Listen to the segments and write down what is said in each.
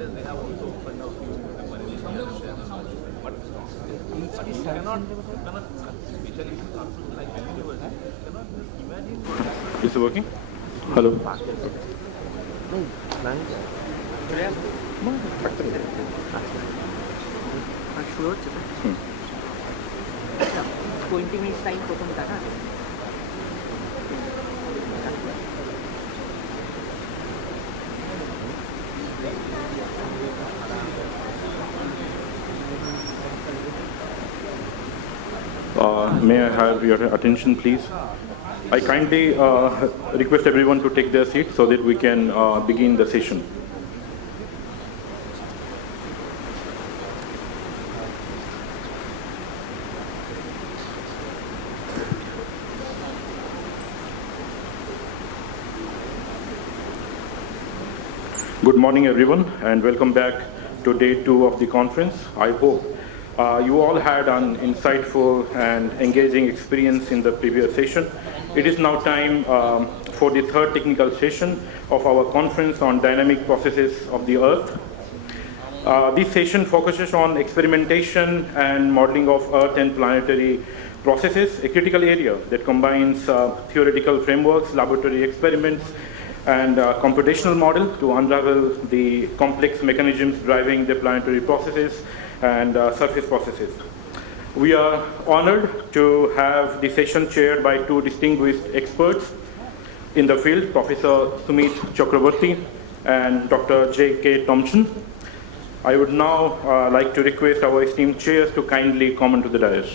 Is it working? Hello. শুরু হচ্ছে 20 minute time প্রথমটা না May I have your attention, please? I kindly request everyone to take their seats so that we can begin the session. Good morning, everyone, and welcome back to day 2 of the conference. I hope you all had an insightful and engaging experience in the previous session. It is now time for the third technical session of our conference on dynamic processes of the Earth. This session focuses on experimentation and modeling of Earth and planetary processes, a critical area that combines theoretical frameworks, laboratory experiments, and computational model to unravel the complex mechanisms driving the planetary processes and surface processes. We are honored to have the session chaired by 2 distinguished experts in the field, Professor Sumit Chakraborty and Dr. J.K. Thompson. I would now like to request our esteemed chairs to kindly come onto the dais.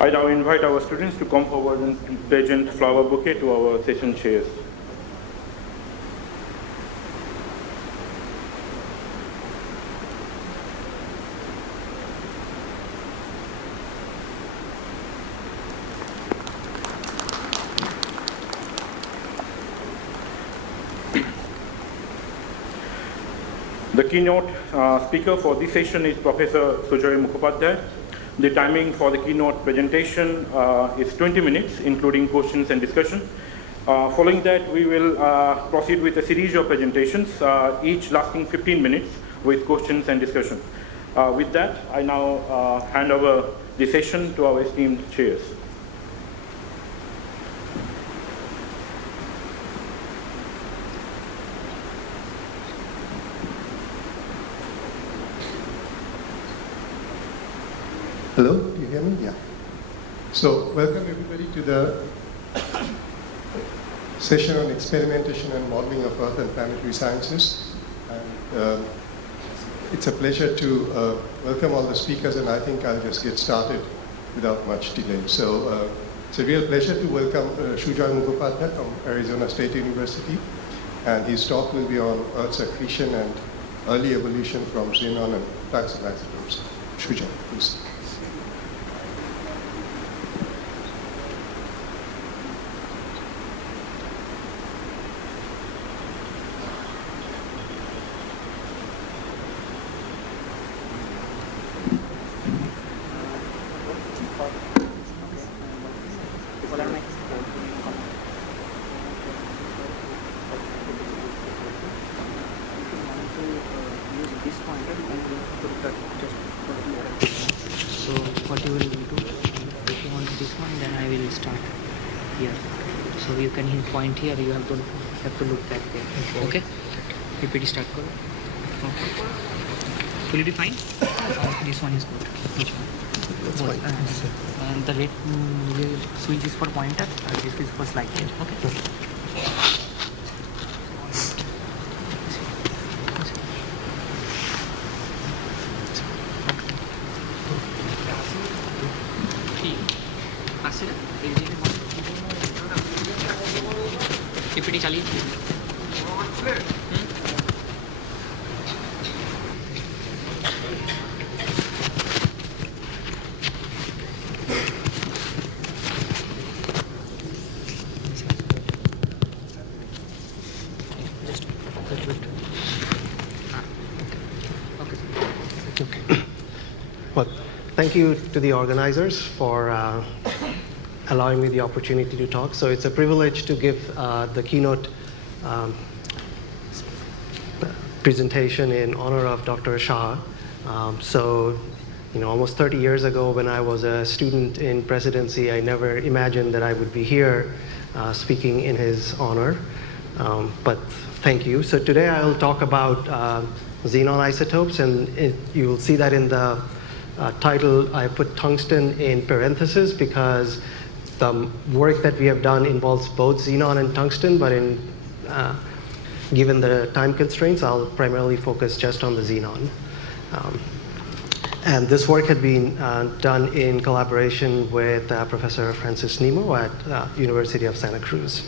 I now invite our students to come forward and present flower bouquet to our session chairs. The keynote speaker for this session is Professor Sujoy Mukhopadhyay. The timing for the keynote presentation is 20 minutes, including questions and discussion. Following that, we will proceed with a series of presentations, each lasting 15 minutes with questions and discussion. With that, I now hand over the session to our esteemed chairs. Hello, do you hear me? Yeah. So, welcome everybody to the session on experimentation and modeling of Earth and planetary sciences. And it's a pleasure to welcome all the speakers, and I think I'll just get started without much delay. So, it's a real pleasure to welcome Sujoy Mukhopadhyay from Arizona State University, and his talk will be on Earth's accretion and early evolution from xenon and fluxual isotopes. Sujoy, please. So what you will do, if you want this one, then I will start here. So you can hit point here, you have to look back there. Okay? PPT start करो. Will it be fine? Or this one is good? Which one? That's Both. fine. And the red switch is for pointer, and this is for slide change. Okay. DPE चालिए Okay. Well, thank you to the organizers for allowing me the opportunity to talk. So it's a privilege to give the keynote presentation in honor of Dr. Shah. Almost 30 years ago when I was a student in presidency, I never imagined that I would be here speaking in his honor. But thank you. So today I'll talk about xenon isotopes, and you will see that in the title I put tungsten in parentheses because the work that we have done involves both xenon and tungsten, but given the time constraints, I'll primarily focus just on the xenon. And this work had been done in collaboration with Professor Francis Nemo at University of Santa Cruz.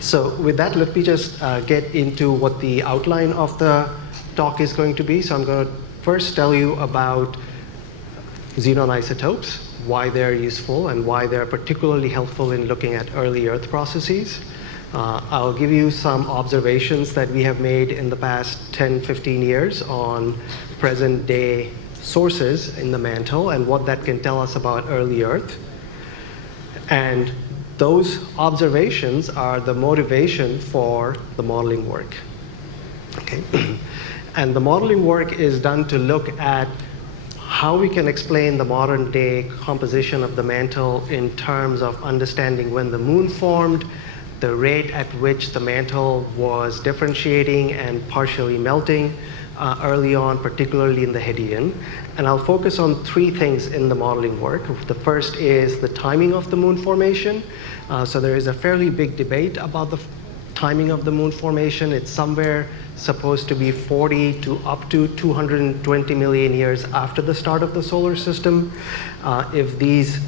So with that, let me just get into what the outline of the talk is going to be. So I'm going to first tell you about xenon isotopes, why they're useful and why they're particularly helpful in looking at early Earth processes. I'll give you some observations that we have made in the past 10, 15 years on present day sources in the mantle and what that can tell us about early Earth. And those observations are the motivation for the modeling work. Okay. And the modeling work is done to look at how we can explain the modern day composition of the mantle in terms of understanding when the moon formed, the rate at which the mantle was differentiating and partially melting early on, particularly in the Hadean. And I'll focus on three things in the modeling work. The first is the timing of the moon formation. So there is a fairly big debate about the timing of the moon formation. It's somewhere supposed to be 40 to up to 220 million years after the start of the solar system. If these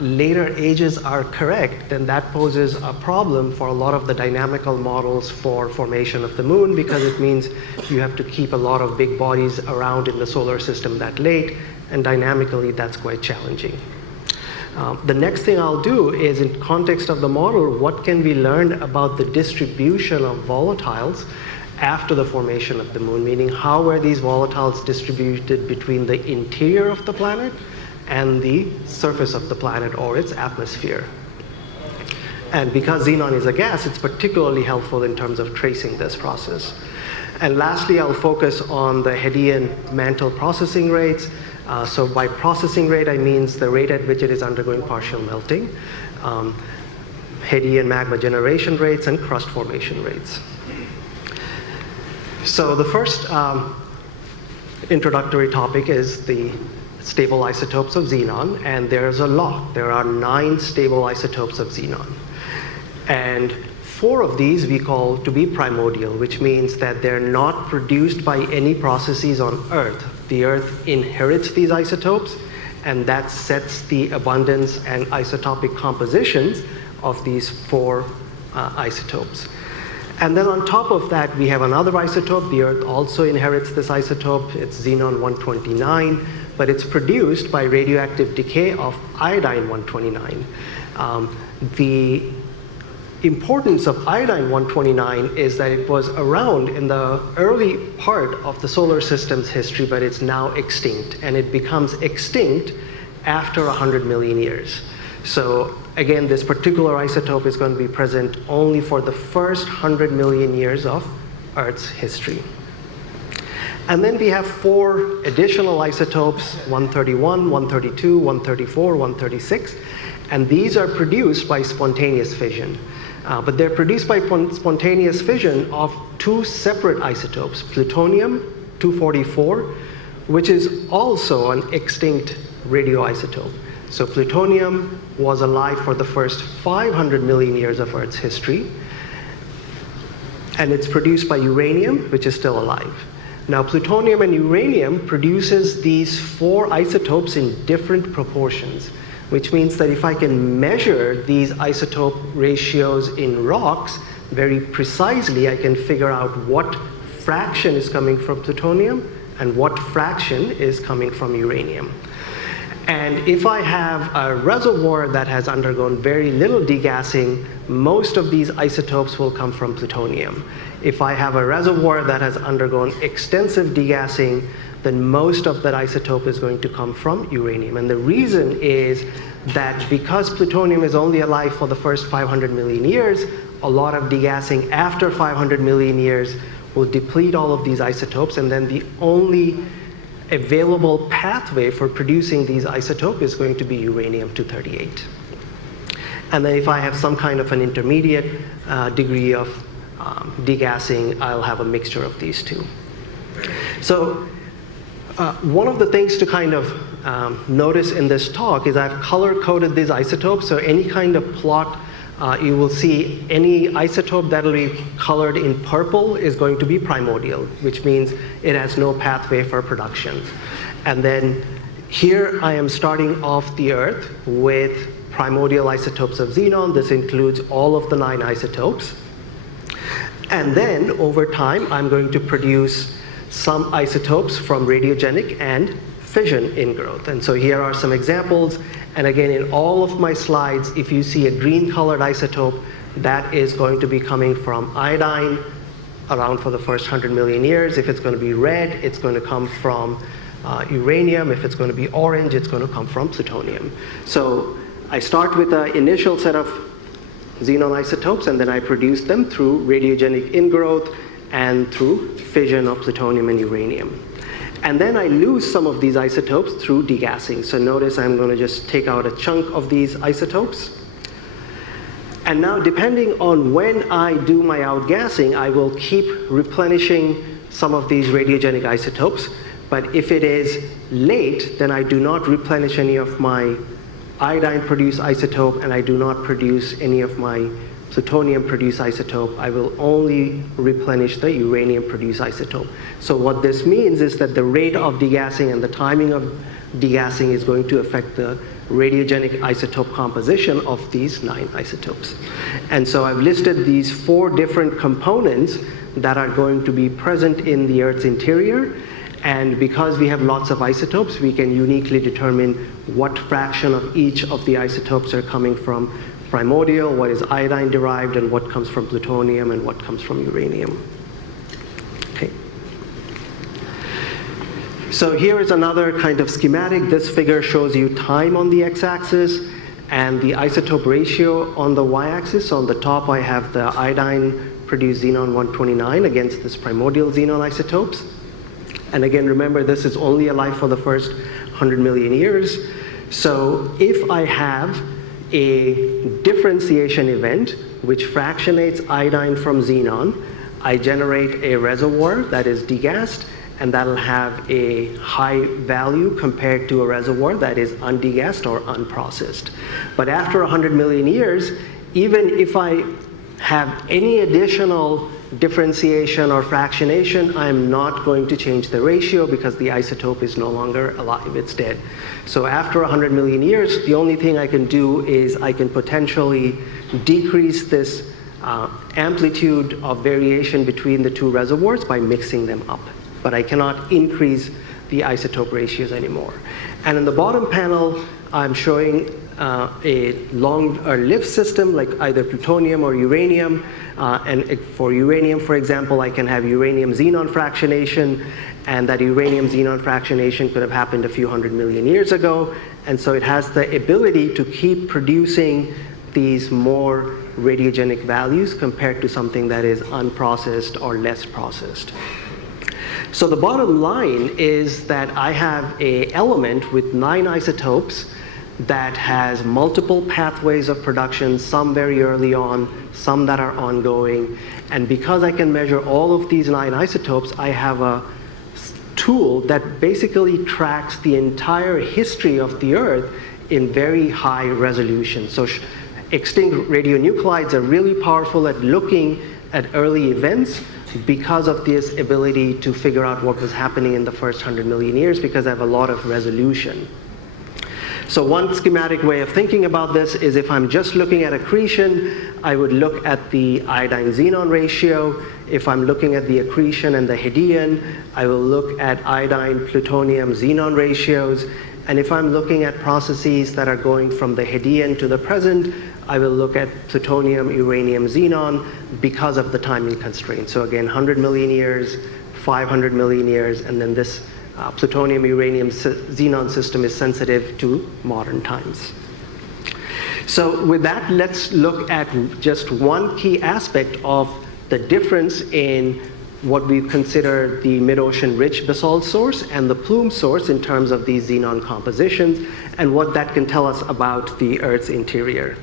later ages are correct, then that poses a problem for a lot of the dynamical models for formation of the moon, because it means you have to keep a lot of big bodies around in the solar system that late, and dynamically that's quite challenging. The next thing I'll do is, in context of the model, what can we learn about the distribution of volatiles after the formation of the moon, meaning how were these volatiles distributed between the interior of the planet and the surface of the planet or its atmosphere. And because xenon is a gas, it's particularly helpful in terms of tracing this process. And lastly, I'll focus on the Hadean mantle processing rates. So by processing rate, I mean the rate at which it is undergoing partial melting, Hadean magma generation rates, and crust formation rates. So the first introductory topic is the stable isotopes of xenon, and there's a lot. There are 9 stable isotopes of xenon. And 4 of these we call to be primordial, which means that they're not produced by any processes on Earth. The Earth inherits these isotopes, and that sets the abundance and isotopic compositions of these 4 isotopes. And then on top of that, we have another isotope. The Earth also inherits this isotope. It's xenon-129, but it's produced by radioactive decay of iodine-129. The importance of iodine-129 is that it was around in the early part of the solar system's history, but it's now extinct, and it becomes extinct after 100 million years. So again, this particular isotope is going to be present only for the first 100 million years of Earth's history. And then we have 4 additional isotopes, 131, 132, 134, 136, and these are produced by spontaneous fission. But they're produced by spontaneous fission of 2 separate isotopes, plutonium 244, which is also an extinct radioisotope. So plutonium was alive for the first 500 million years of Earth's history, and it's produced by uranium, which is still alive. Now, plutonium and uranium produces these 4 isotopes in different proportions, which means that if I can measure these isotope ratios in rocks very precisely, I can figure out what fraction is coming from plutonium and what fraction is coming from uranium. And if I have a reservoir that has undergone very little degassing, most of these isotopes will come from plutonium. If I have a reservoir that has undergone extensive degassing, then most of that isotope is going to come from uranium. And the reason is that because plutonium is only alive for the first 500 million years, a lot of degassing after 500 million years will deplete all of these isotopes, and then the only available pathway for producing these isotopes is going to be uranium-238. And then if I have some kind of an intermediate degree of degassing, I'll have a mixture of these two. So one of the things to kind of notice in this talk is I've color-coded these isotopes, so any kind of plot you will see any isotope that will be colored in purple is going to be primordial, which means it has no pathway for production. And then here I am starting off the Earth with primordial isotopes of xenon. This includes all of the 9 isotopes. And then over time, I'm going to produce some isotopes from radiogenic and fission ingrowth. And so here are some examples. And again, in all of my slides, if you see a green colored isotope, that is going to be coming from iodine around for the first 100 million years. If it's going to be red, it's going to come from uranium. If it's going to be orange, it's going to come from plutonium. So I start with an initial set of xenon isotopes, and then I produce them through radiogenic ingrowth and through fission of plutonium and uranium. And then I lose some of these isotopes through degassing. So notice I'm going to just take out a chunk of these isotopes. And now, depending on when I do my outgassing, I will keep replenishing some of these radiogenic isotopes. But if it is late, then I do not replenish any of my iodine-produced isotope, and I do not produce any of my plutonium-produced isotope. I will only replenish the uranium-produced isotope. So what this means is that the rate of degassing and the timing of degassing is going to affect the radiogenic isotope composition of these 9 isotopes. And so I've listed these 4 different components that are going to be present in the Earth's interior. And because we have lots of isotopes, we can uniquely determine what fraction of each of the isotopes are coming from primordial, what is iodine derived, and what comes from plutonium, and what comes from uranium. Okay. So here is another kind of schematic. This figure shows you time on the x-axis and the isotope ratio on the y-axis. So on the top I have the iodine-produced xenon-129 against this primordial xenon isotopes. And again, remember, this is only alive for the first 100 million years. So if I have a differentiation event which fractionates iodine from xenon, I generate a reservoir that is degassed, and that'll have a high value compared to a reservoir that is undegassed or unprocessed. But after 100 million years, even if I have any additional differentiation or fractionation, I'm not going to change the ratio because the isotope is no longer alive, it's dead. So after 100 million years, the only thing I can do is I can potentially decrease this amplitude of variation between the 2 reservoirs by mixing them up. But I cannot increase the isotope ratios anymore. And in the bottom panel, I'm showing a long-lived system like either plutonium or uranium. And for uranium, for example, I can have uranium-xenon fractionation, and that uranium-xenon fractionation could have happened a few 100 million years ago. And so it has the ability to keep producing these more radiogenic values compared to something that is unprocessed or less processed. So the bottom line is that I have an element with 9 isotopes that has multiple pathways of production, some very early on, some that are ongoing. And because I can measure all of these 9 isotopes, I have a tool that basically tracks the entire history of the Earth in very high resolution. So extinct radionuclides are really powerful at looking at early events because of this ability to figure out what was happening in the first 100 million years, because they have a lot of resolution. So one schematic way of thinking about this is if I'm just looking at accretion, I would look at the iodine-xenon ratio. If I'm looking at the accretion and the Hadean, I will look at iodine-plutonium-xenon ratios. And if I'm looking at processes that are going from the Hadean to the present, I will look at plutonium, uranium, xenon because of the timing constraint. So again, 100 million years, 500 million years, and then this plutonium, uranium, xenon system is sensitive to modern times. So with that, let's look at just one key aspect of the difference in what we consider the mid-ocean rich basalt source and the plume source in terms of these xenon compositions, and what that can tell us about the Earth's interior.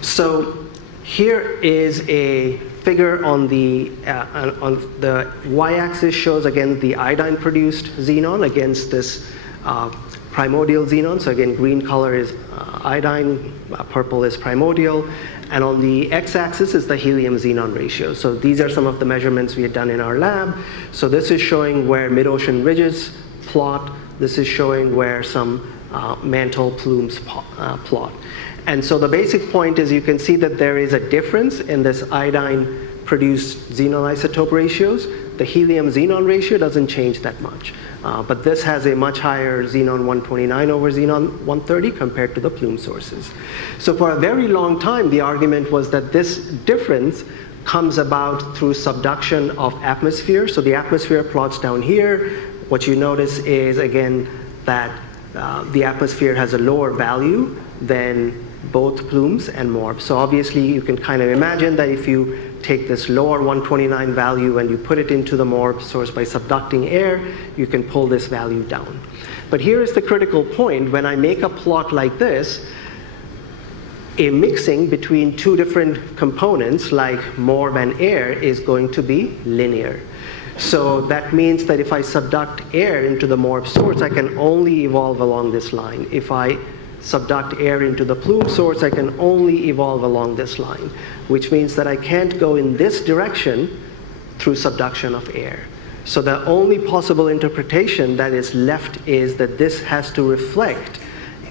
So here is a figure on the y-axis shows again the iodine-produced xenon against this primordial xenon. So again, green color is iodine, purple is primordial, and on the x-axis is the helium-xenon ratio. So these are some of the measurements we had done in our lab. So this is showing where mid-ocean ridges plot. This is showing where some mantle plumes plot. And so the basic point is you can see that there is a difference in this iodine-produced xenon isotope ratios. The helium-xenon ratio doesn't change that much. But this has a much higher xenon 129 over xenon 130 compared to the plume sources. So for a very long time, the argument was that this difference comes about through subduction of atmosphere. So the atmosphere plots down here. What you notice is, again, that the atmosphere has a lower value than both plumes and morbs. So obviously you can kind of imagine that if you take this lower 129 value and you put it into the morb source by subducting air, you can pull this value down. But here is the critical point. When I make a plot like this, a mixing between two different components like morb and air is going to be linear. So that means that if I subduct air into the morb source, I can only evolve along this line. If I subduct air into the plume source, I can only evolve along this line, which means that I can't go in this direction through subduction of air. So the only possible interpretation that is left is that this has to reflect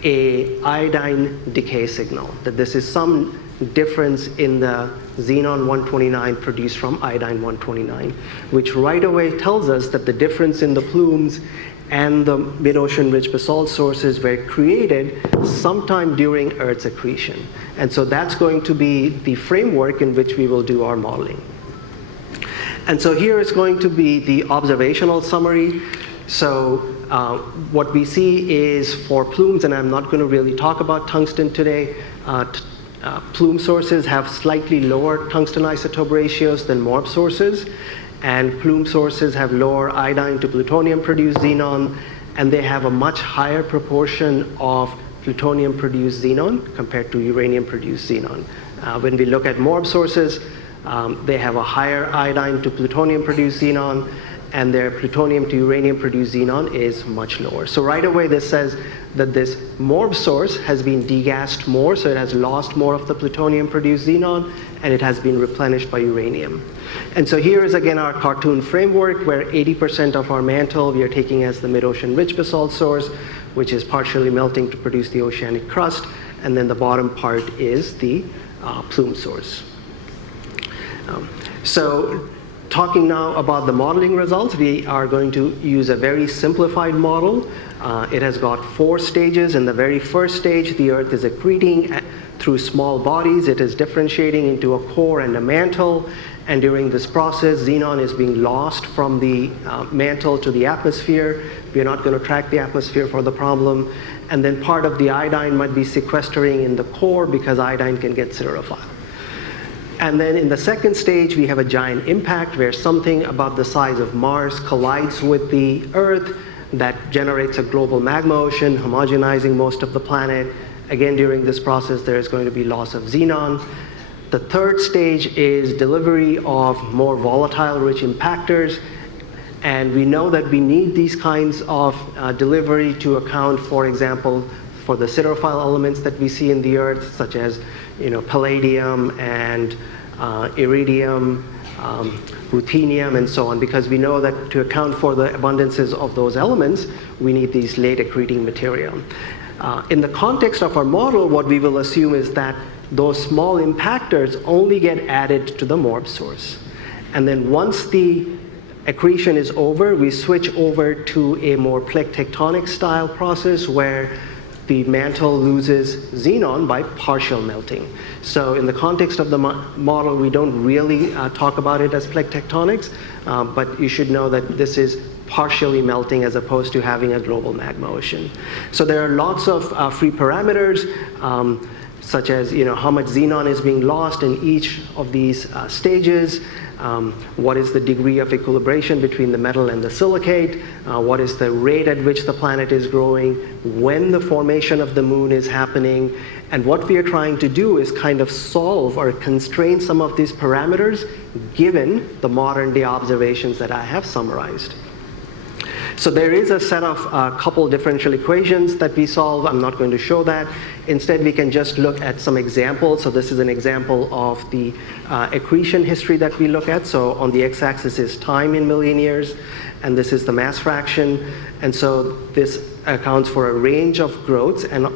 a iodine decay signal, that this is some difference in the xenon 129 produced from iodine 129, which right away tells us that the difference in the plumes and the mid-ocean rich basalt sources were created sometime during Earth's accretion. And so that's going to be the framework in which we will do our modeling. And so here is going to be the observational summary. So what we see is for plumes, and I'm not going to really talk about tungsten today, plume sources have slightly lower tungsten isotope ratios than morb sources. And plume sources have lower iodine to plutonium produced xenon, and they have a much higher proportion of plutonium produced xenon compared to uranium produced xenon. When we look at morb sources, they have a higher iodine to plutonium produced xenon, and their plutonium to uranium produced xenon is much lower. So right away this says that this morb source has been degassed more, so it has lost more of the plutonium produced xenon, and it has been replenished by uranium. And so here is again our cartoon framework where 80% of our mantle we are taking as the mid-ocean rich basalt source, which is partially melting to produce the oceanic crust, and then the bottom part is the plume source. So talking now about the modeling results, we are going to use a very simplified model. It has got 4 stages. In the very first stage, the Earth is accreting through small bodies. It is differentiating into a core and a mantle. And during this process, xenon is being lost from the mantle to the atmosphere. We are not going to track the atmosphere for the problem. And then part of the iodine might be sequestering in the core because iodine can get siderophile. And then in the second stage, we have a giant impact where something about the size of Mars collides with the Earth that generates a global magma ocean, homogenizing most of the planet. Again, during this process, there is going to be loss of xenon. The third stage is delivery of more volatile rich impactors. And we know that we need these kinds of delivery to account, for example, for the siderophile elements that we see in the Earth, such as palladium and iridium, ruthenium, and so on, because we know that to account for the abundances of those elements, we need these late accreting material. In the context of our model, what we will assume is that those small impactors only get added to the morph source. And then once the accretion is over, we switch over to a more plate tectonic style process where the mantle loses xenon by partial melting. So in the context of the model, we don't really talk about it as plate tectonics, but you should know that this is partially melting as opposed to having a global magma ocean. So there are lots of free parameters, such as how much xenon is being lost in each of these stages, what is the degree of equilibration between the metal and the silicate, what is the rate at which the planet is growing, when the formation of the moon is happening, and what we are trying to do is kind of solve or constrain some of these parameters given the modern day observations that I have summarized. So there is a set of couple differential equations that we solve. I'm not going to show that. Instead, we can just look at some examples. So this is an example of the accretion history that we look at. So on the x-axis is time in million years, and this is the mass fraction. And so this accounts for a range of growths. And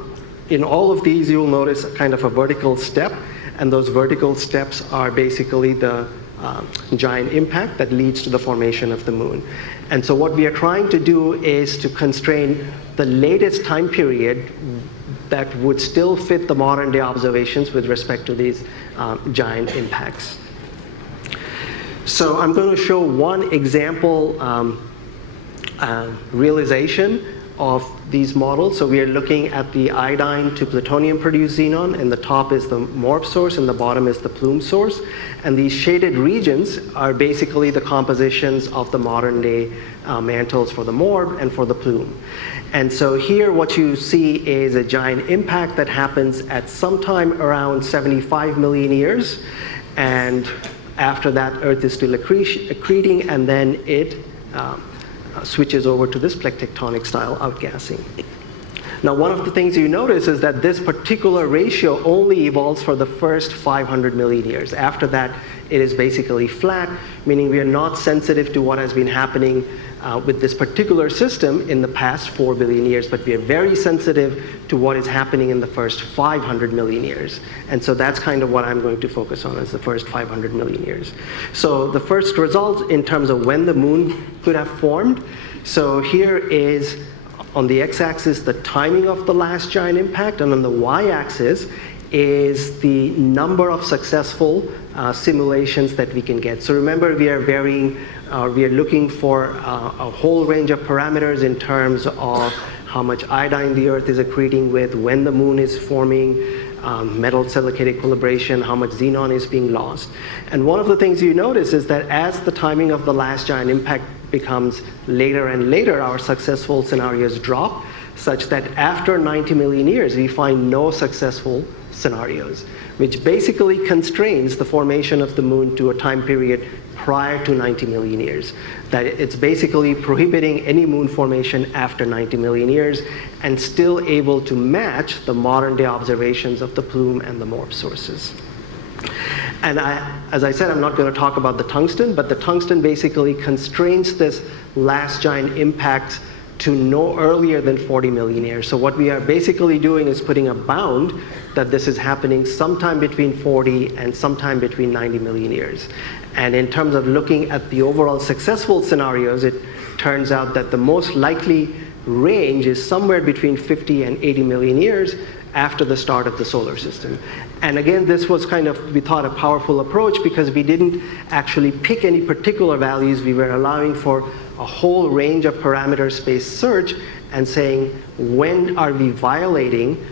in all of these, you'll notice kind of a vertical step. And those vertical steps are basically the giant impact that leads to the formation of the moon. And so what we are trying to do is to constrain the latest time period that would still fit the modern day observations with respect to these giant impacts. So I'm going to show one example realization of these models. So we are looking at the iodine to plutonium produced xenon, and the top is the morph source and the bottom is the plume source. And these shaded regions are basically the compositions of the modern day mantles for the morph and for the plume. And so here what you see is a giant impact that happens at sometime around 75 million years. And after that, Earth is still accreting, and then it switches over to this plate tectonic style outgassing. Now, one of the things you notice is that this particular ratio only evolves for the first 500 million years. After that, it is basically flat, meaning we are not sensitive to what has been happening with this particular system in the past 4 billion years, but we are very sensitive to what is happening in the first 500 million years. And so that's kind of what I'm going to focus on, is the first 500 million years. So the first result in terms of when the moon could have formed. So here is on the x-axis the timing of the last giant impact, and on the y-axis is the number of successful simulations that we can get. So remember, we are looking for a whole range of parameters in terms of how much iodine the Earth is accreting with, when the moon is forming, metal silicate equilibration, how much xenon is being lost. And one of the things you notice is that as the timing of the last giant impact becomes later and later, our successful scenarios drop, such that after 90 million years, we find no successful scenarios, which basically constrains the formation of the moon to a time period prior to 90 million years. That it's basically prohibiting any moon formation after 90 million years and still able to match the modern day observations of the plume and the morph sources. And as I said, I'm not going to talk about the tungsten, but the tungsten basically constrains this last giant impact to no earlier than 40 million years. So what we are basically doing is putting a bound that this is happening sometime between 40 and sometime between 90 million years. And in terms of looking at the overall successful scenarios, it turns out that the most likely range is somewhere between 50 and 80 million years after the start of the solar system. And again, this was kind of, we thought, a powerful approach because we didn't actually pick any particular values. We were allowing for a whole range of parameter space search and saying, when are we violating,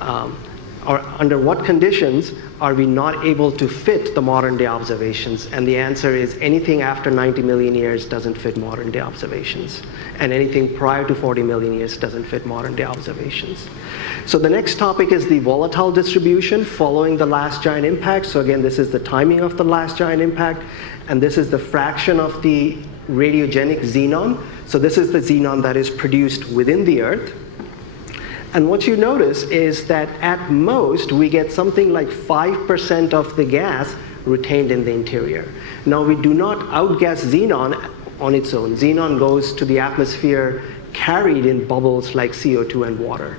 or under what conditions are we not able to fit the modern day observations? And the answer is anything after 90 million years doesn't fit modern day observations. And anything prior to 40 million years doesn't fit modern day observations. So the next topic is the volatile distribution following the last giant impact. So again, this is the timing of the last giant impact, and this is the fraction of the radiogenic xenon. So this is the xenon that is produced within the Earth. And what you notice is that at most we get something like 5% of the gas retained in the interior. Now we do not outgas xenon on its own. Xenon goes to the atmosphere carried in bubbles like CO2 and water.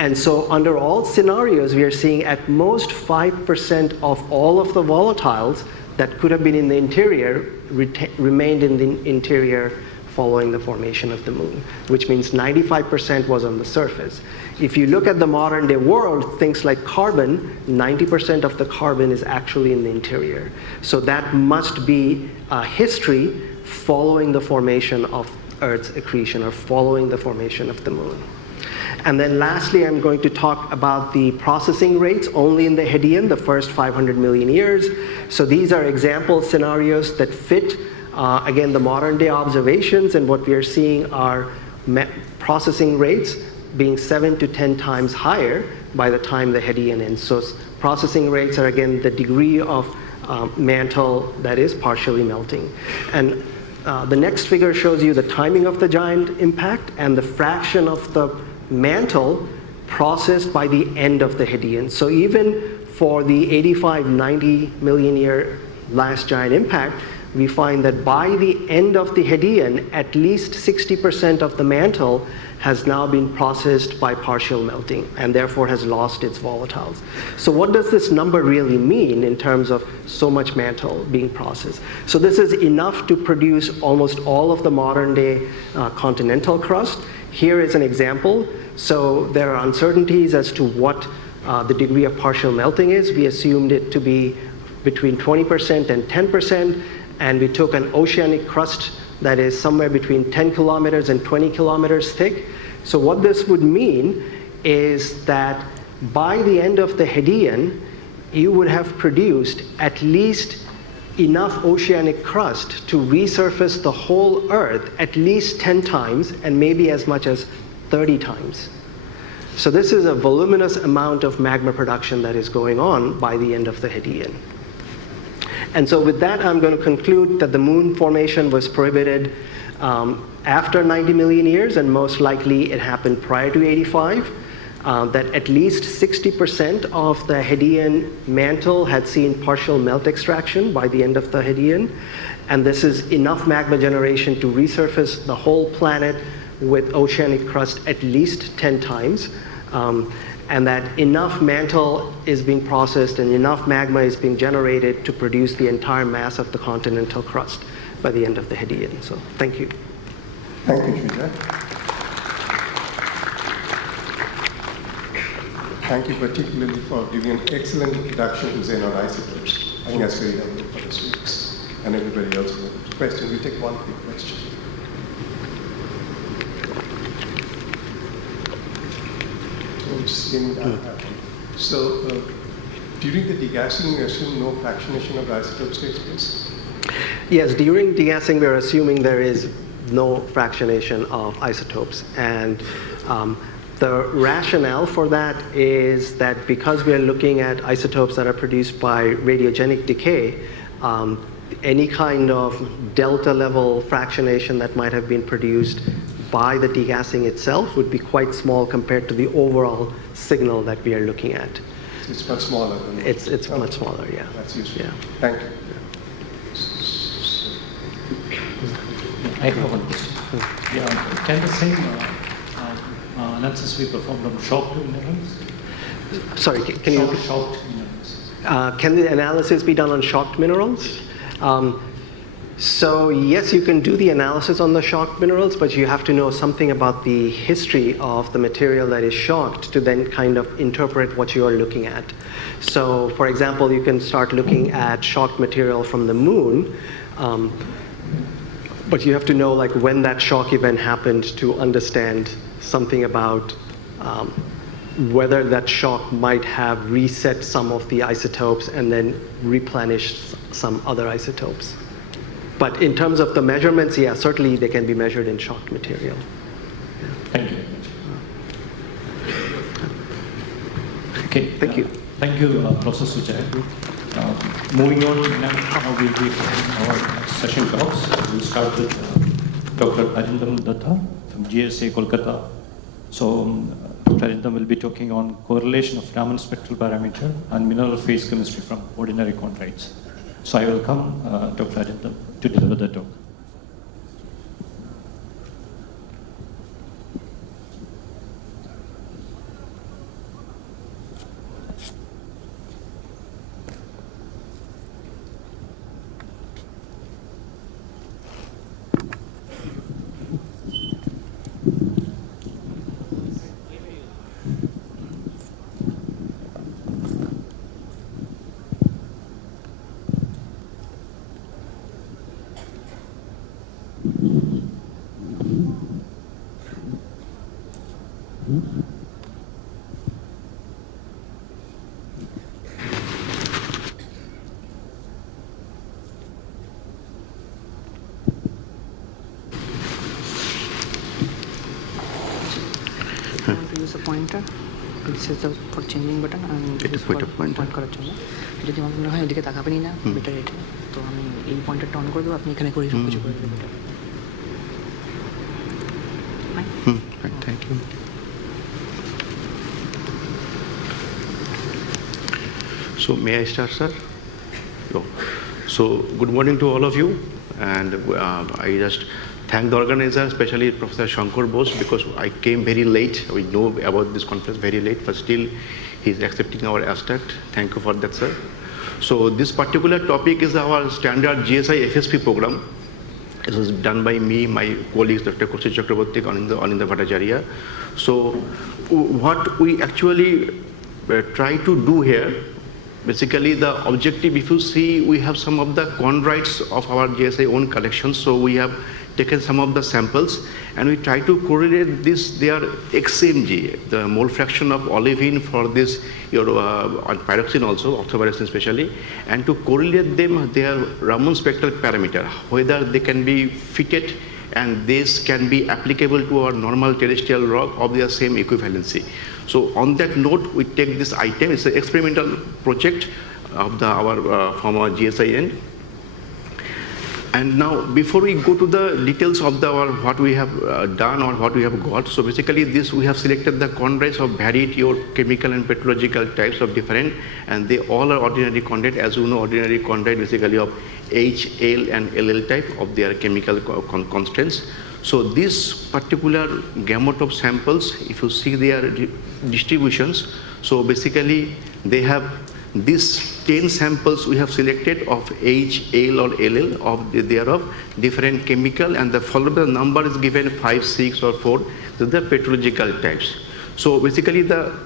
And so under all scenarios, we are seeing at most 5% of all of the volatiles that could have been in the interior remained in the interior following the formation of the moon, which means 95% was on the surface. If you look at the modern day world, things like carbon, 90% of the carbon is actually in the interior. So that must be a history following the formation of Earth's accretion or following the formation of the moon. And then lastly, I'm going to talk about the processing rates only in the Hadean, the first 500 million years. So these are example scenarios that fit, again, the modern day observations, and what we are seeing are processing rates being 7 to 10 times higher by the time the Hadean ends. So processing rates are, again, the degree of mantle that is partially melting. And the next figure shows you the timing of the giant impact and the fraction of the mantle processed by the end of the Hadean. So even for the 85-90 million year last giant impact, we find that by the end of the Hadean, at least 60% of the mantle has now been processed by partial melting and therefore has lost its volatiles. So what does this number really mean in terms of so much mantle being processed? So this is enough to produce almost all of the modern day continental crust. Here is an example. So there are uncertainties as to what the degree of partial melting is. We assumed it to be between 20% and 10%, and we took an oceanic crust that is somewhere between 10 kilometers and 20 kilometers thick. So what this would mean is that by the end of the Hadean, you would have produced at least enough oceanic crust to resurface the whole Earth at least 10 times and maybe as much as 30 times. So this is a voluminous amount of magma production that is going on by the end of the Hadean. And so with that, I'm going to conclude that the moon formation was prohibited after 90 million years, and most likely it happened prior to 85. That at least 60% of the Hadean mantle had seen partial melt extraction by the end of the Hadean. And this is enough magma generation to resurface the whole planet with oceanic crust at least 10 times. And that enough mantle is being processed and enough magma is being generated to produce the entire mass of the continental crust by the end of the Hadean. So thank you. Thank you, Sridhar. Thank you particularly for giving an excellent introduction to xenon isotopes. I think that's very helpful for the students and everybody else with a question. We'll take one quick question. So during the degassing, we assume no fractionation of the isotopes takes place? Yes, during degassing, we're assuming there is no fractionation of isotopes. And the rationale for that is that because we are looking at isotopes that are produced by radiogenic decay, any kind of delta level fractionation that might have been produced by the degassing itself would be quite small compared to the overall signal that we are looking at. So it's much smaller than It's much smaller, yeah. That's useful. Yeah. Thank you. I have one question. Yeah, can the same analysis be performed on shocked minerals? Sorry, can you? Shocked minerals. Can the analysis be done on shocked minerals? So yes, you can do the analysis on the shocked minerals, but you have to know something about the history of the material that is shocked to then kind of interpret what you are looking at. So for example, you can start looking at shocked material from the moon, but you have to know like when that shock event happened to understand something about whether that shock might have reset some of the isotopes and then replenished some other isotopes. But in terms of the measurements, yeah, certainly they can be measured in shocked material. Yeah. Thank you. Okay. Thank you. Thank you, Professor Sujay. Moving on, now we'll be our session talks. We'll start with Dr. Arindam Datta from GSA Kolkata. So Dr. Arindam will be talking on correlation of Raman spectral parameter and mineral phase chemistry from ordinary chondrites. So I welcome Dr. Arindam to deliver the talk. Use a pointer. This is the for changing button and it is for pointer. করার জন্য যদি আমার মনে হয় ওদিকে তাকাবেনই না better এটা তো আমি এই পয়েন্টারটা অন করে দেবো আপনি এখানে করে সব কিছু করে দেবেন better Thank you. So may I start, sir? No. So good morning to all of you, and I just thank the organizer, especially Professor Shankar Bose, because I came very late. We know about this conference very late, but still he's accepting our abstract. Thank you for that, sir. So this particular topic is our standard GSI FSP program. It was done by me, my colleagues, Dr. Kaushik Chakraborty, Anindya Bhattacharya. So what we actually try to do here, basically the objective, if you see, we have some of the chondrites of our GSI own collection. So we have taken some of the samples and we try to correlate this, their XMG, the mole fraction of olivine for this pyroxene also, orthopyroxene especially, and to correlate them, their Raman spectral parameter, whether they can be fitted and this can be applicable to our normal terrestrial rock of their same equivalency. So on that note, we take this item, it's an experimental project of from our GSI end. And now, before we go to the details of what we have done or what we have got, so basically this we have selected the chondrites of variety or chemical and petrological types of different, and they all are ordinary chondrite. As you know, ordinary chondrite basically of H, L, and LL type of their chemical constants. So this particular gamut of samples, if you see their distributions, so basically they have these 10 samples we have selected of H, L or LL, they are of different chemical, and the following number is given 5, 6 or 4, so the petrological types. So basically the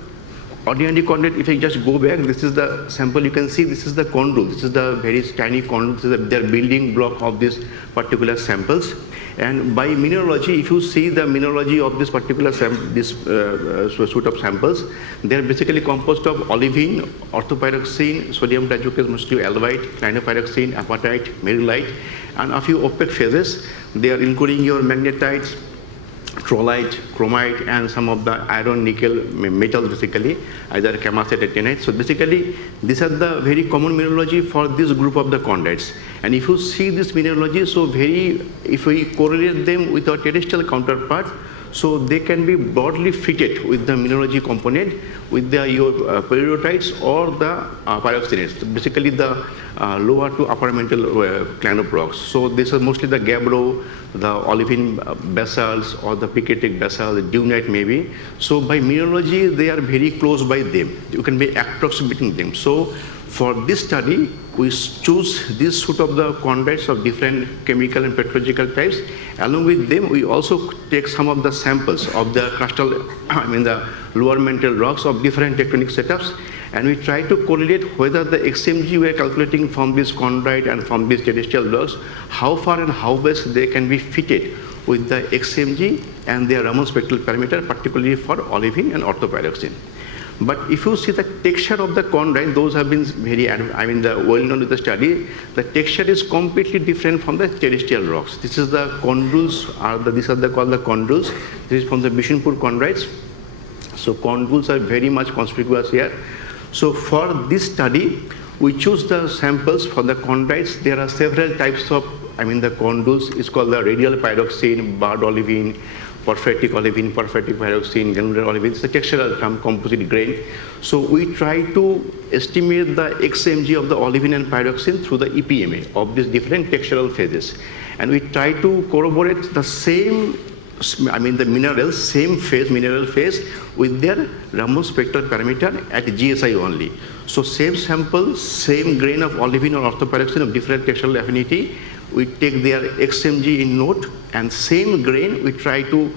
ordinary chondrite, if I just go back, this is the sample, you can see this is the chondrule, this is the very tiny chondrule, this is their building block of these particular samples. And by mineralogy, if you see the mineralogy of this particular suite of samples, they are basically composed of olivine, orthopyroxene, sodium diazoxide albite, clinopyroxene, apatite, merilite, and a few opaque phases. They are including your magnetite, trollite, chromite, and some of the iron, nickel metals basically, either camacite or tennite. So basically, these are the very common mineralogy for this group of the chondrites. And if you see this mineralogy, so if we correlate them with our terrestrial counterpart, so they can be broadly fitted with the mineralogy component with the periodites or the pyroxenates, basically the lower to upper mantle clinop rocks. So these are mostly the gabbro, the olivine basalts or the picatic basalt, the dunite maybe. So by mineralogy, they are very close by them. You can be approximating them. So for this study, we choose this suite of the chondrites of different chemical and petrological types. Along with them, we also take some of the samples of the crustal, the lower mantle rocks of different tectonic setups, and we try to correlate whether the XMG we are calculating from this chondrite and from these terrestrial rocks, how far and how best they can be fitted with the XMG and their Raman spectral parameter, particularly for olivine and orthopyroxene. But if you see the texture of the chondrite, those have been very, well known in the study, the texture is completely different from the terrestrial rocks. This is the chondrules, these are called the chondrules. This is from the Bishnupur chondrites. So chondrules are very much conspicuous here. So for this study, we choose the samples for the chondrites. There are several types of, the condules. It's called the radial pyroxene, barred olivine, porphyritic pyroxene, granular olivine. It's a textural term, composite grain. So we try to estimate the XMG of the olivine and pyroxene through the EPMA of these different textural phases. And we try to corroborate the same, the minerals, same phase, mineral phase with their Raman spectral parameter at GSI only. So same sample, same grain of olivine or orthopyroxene of different textural affinity, we take their XMG in note, and same grain we try to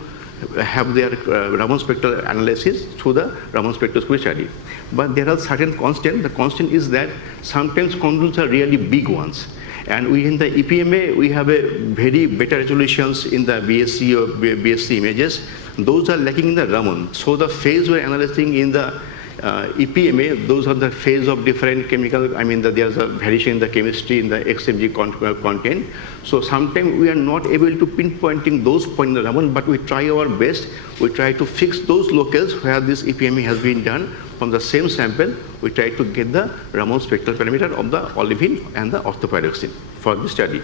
have their Raman spectral analysis through the Raman spectroscopy study. But there are certain constants. The constant is that sometimes condules are really big ones. And we in the EPMA, we have a very better resolutions in the BSC or BSC images. Those are lacking in the Raman. So the phase we're analyzing in the EPMA, those are the phase of different chemical, there's a variation in the chemistry in the XMG content. So sometimes we are not able to pinpointing those points in the Raman, but we try our best. We try to fix those locales where this EPMA has been done. From the same sample, we try to get the Raman spectral parameter of the olivine and the orthopyroxene for the study.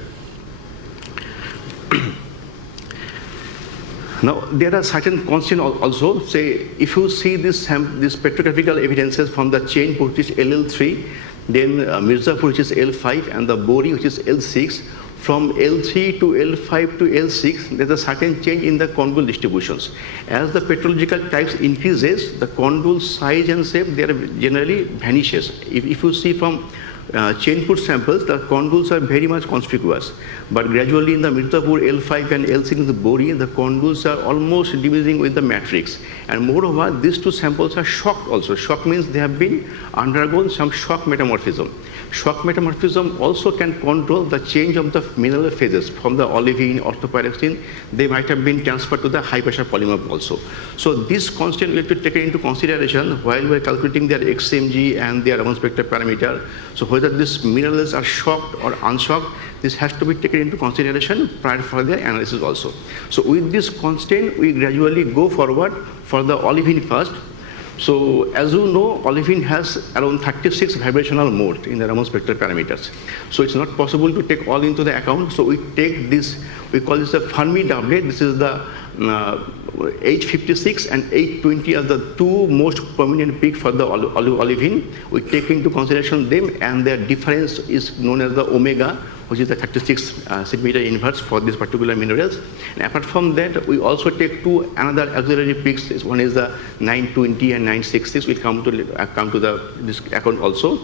Now, there are certain constants also. Say, if you see this petrographical evidences from the chain which is LL3, then Mirzapur which is L5, and the Bori which is L6, from L3 to L5 to L6, there's a certain change in the condule distributions. As the petrological types increases, the condule size and shape, they are generally vanishes. If you see from chain put samples, the condules are very much conspicuous. But gradually in the Mirzapur L5 and L6 in the Bori, the condules are almost diminishing with the matrix. And moreover, these two samples are shocked also. Shock means they have been undergone some shock metamorphism. Shock metamorphism also can control the change of the mineral phases from the olivine, orthopyroxene. They might have been transferred to the high pressure polymer also. So this constant we have to take into consideration while we are calculating their XMG and their Raman spectral parameter. So whether these minerals are shocked or unshocked, this has to be taken into consideration prior for their analysis also. So with this constant, we gradually go forward for the olivine first. So as you know, olivine has around 36 vibrational modes in the Raman spectral parameters. So it's not possible to take all into the account. So we take this, we call this a Fermi doublet. This is the 856 and 820 are the two most prominent peaks for the olivine. We take into consideration them, and their difference is known as the omega, which is the 36 centimeter inverse for these particular minerals. And apart from that, we also take two another auxiliary peaks. One is the 920 and 966. We'll come to this account also.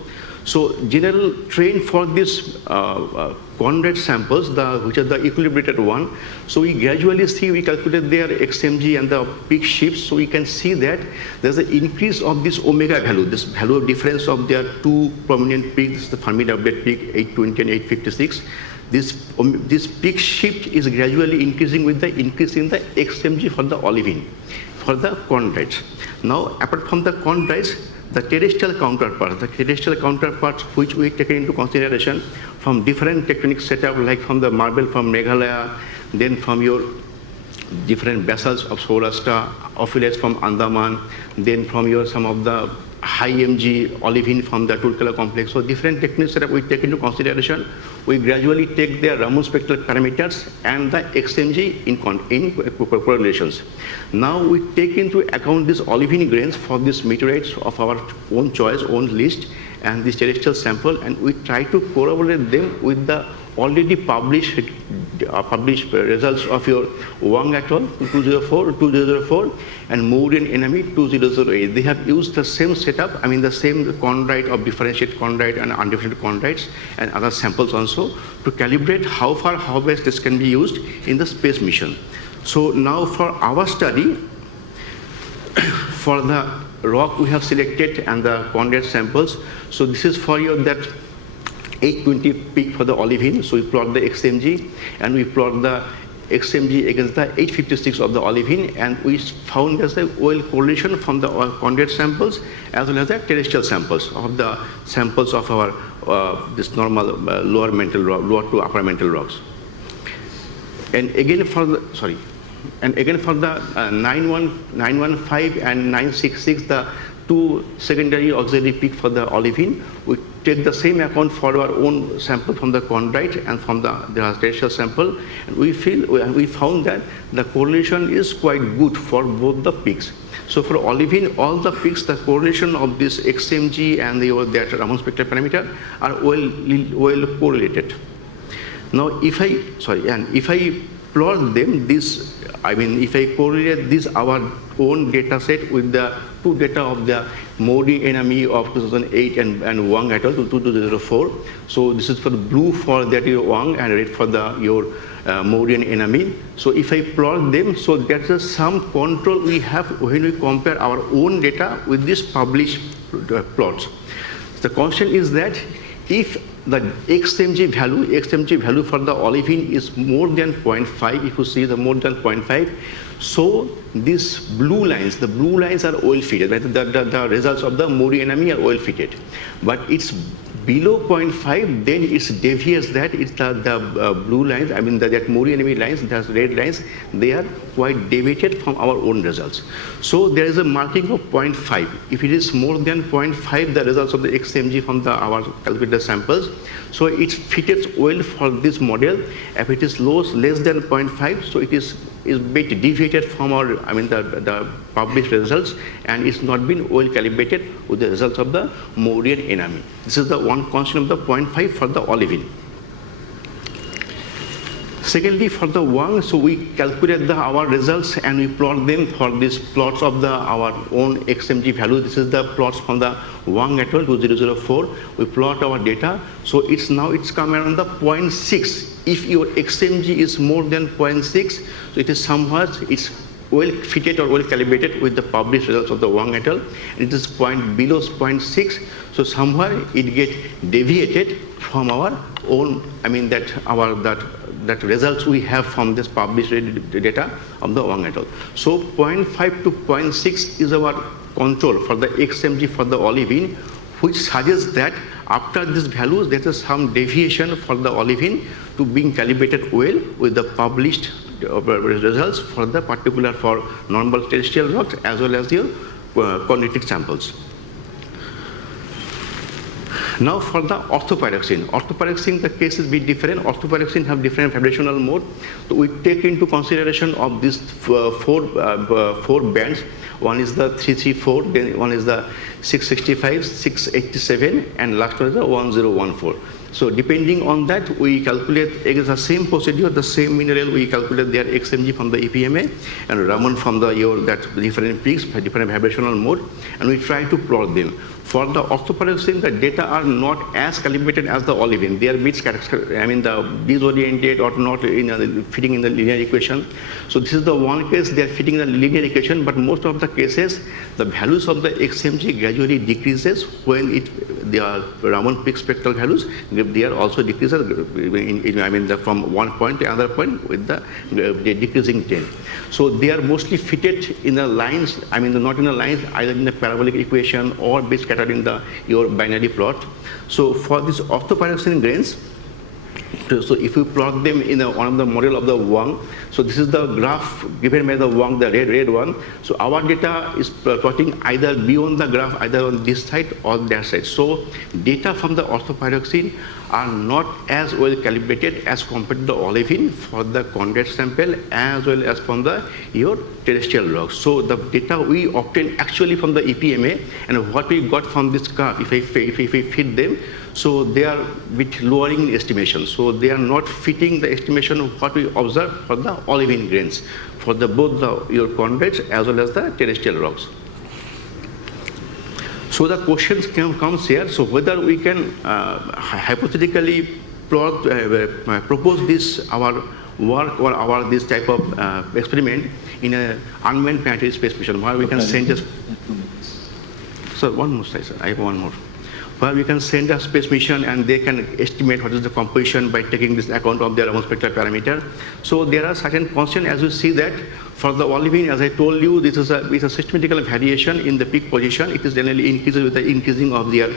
So general trend for this chondrite samples, which are the equilibrated one. So we gradually see, we calculate their XMG and the peak shifts. So we can see that there's an increase of this omega value, this value of difference of their two prominent peaks, the Fermi doublet peak 820 and 856. This peak shift is gradually increasing with the increase in the XMG for the olivine, for the chondrites. Now, apart from the chondrites, the terrestrial counterparts which we take into consideration from different tectonic setup, like from the marble from Meghalaya, then from your different basalts of Saurashtra, ophiolates from Andaman, then from your some of the high MG olivine from the Tulkala complex. So different techniques that we take into consideration. We gradually take their Raman spectral parameters and the XMG in correlations. Now we take into account these olivine grains for these meteorites of our own choice, own list, and this terrestrial sample, and we try to corroborate them with the already published results of your Wang et al. 2004, and Moore and Enemy 2008. They have used the same setup, the same chondrite of differentiated chondrite and undifferentiated chondrites and other samples also to calibrate how far, how best this can be used in the space mission. So now for our study, for the rock we have selected and the chondrite samples. So this is for your that 820 peak for the olivine. So we plot the XMG and we plot the XMG against the 856 of the olivine, and we found there's a well correlation from the chondrite samples as well as the terrestrial samples of the samples of our this normal lower to upper mantle rocks. And again for the 915 and 966, the two secondary auxiliary peak for the olivine, we take the same account for our own sample from the chondrite and from the terrestrial sample. And we found that the correlation is quite good for both the peaks. So for olivine, all the peaks, the correlation of this XMG and that Raman spectral parameter are well correlated. Now, if I plot them, if I correlate this our own data set with the two data of the Modi enemy of 2008 and Wang et al. 2004. So this is for the blue for that Wang and red for your Modi enemy. So if I plot them, so that's some control we have when we compare our own data with these published plots. The question is that if the XMG value for the olivine is more than 0.5, if you see the more than 0.5, so these blue lines are oil fitted. Right? The results of the Modi enemy are oil fitted. But it's below 0.5, then it's devious that it's the blue lines, that Modi enemy lines, the red lines, they are quite deviated from our own results. So there is a marking of 0.5. If it is more than 0.5, the results of the XMG from our calculated samples, so it fits well for this model. If it is less than 0.5, so it is bit deviated from our, the published results, and it's not been well calibrated with the results of the Modian enemy. This is the one constant of the 0.5 for the olivine. Secondly, for the Wang, so we calculate our results and we plot them for these plots of our own XMG value. This is the plots from the Wang et al. 2004. We plot our data. So it's come around the 0.6. If your XMG is more than 0.6, so it is somewhat well fitted or well calibrated with the published results of the Wang et al. And it is below 0.6, so somewhere it get deviated from our own, that results we have from this published data of the Wang et al. So 0.5 to 0.6 is our control for the XMG for the olivine, which suggests that after these values, there is some deviation for the olivine to being calibrated well with the published results for the particular for normal terrestrial rocks as well as your chondritic samples. Now for the orthopyroxene, the case is a bit different. Orthopyroxene have different vibrational mode. So we take into consideration of these four bands. One is the 334, then one is the 665, 687, and last one is the 1014. So depending on that, we calculate the same procedure, the same mineral, we calculate their XMG from the EPMA and Raman from the different peaks, different vibrational mode, and we try to plot them. For the orthopyroxene, the data are not as calibrated as the olivine. They are bit disoriented or not fitting in the linear equation. So this is the one case they are fitting in the linear equation, but most of the cases, the values of the XMG gradually decreases when they are Raman peak spectral values. They are also decreases from one point to another point with the decreasing trend. So they are mostly fitted in the lines, not in the lines, either in the parabolic equation or bit scattered in your binary plot. So for these orthopyroxene grains, so if you plot them in one of the model of the Wang, so this is the graph given by the Wang, the red one. So our data is plotting either beyond the graph, either on this side or that side. So data from the orthopyroxene are not as well calibrated as compared to the olivine for the chondrite sample as well as from your terrestrial rocks. So the data we obtain actually from the EPMA and what we got from this graph, if I fit them, so they are bit lowering estimation. So they are not fitting the estimation of what we observe for the olivine grains for both your chondrites as well as the terrestrial rocks. So the question comes here. So whether we can hypothetically propose this our work or this type of experiment in an unmanned planetary space mission, where we can send us. So one more slide, sir. I have one more. Where we can send a space mission and they can estimate what is the composition by taking this account of their own spectral parameter. So there are certain constants, as you see that for the olivine, as I told you, this is with a systematical variation in the peak position. It is generally increases with the increasing of their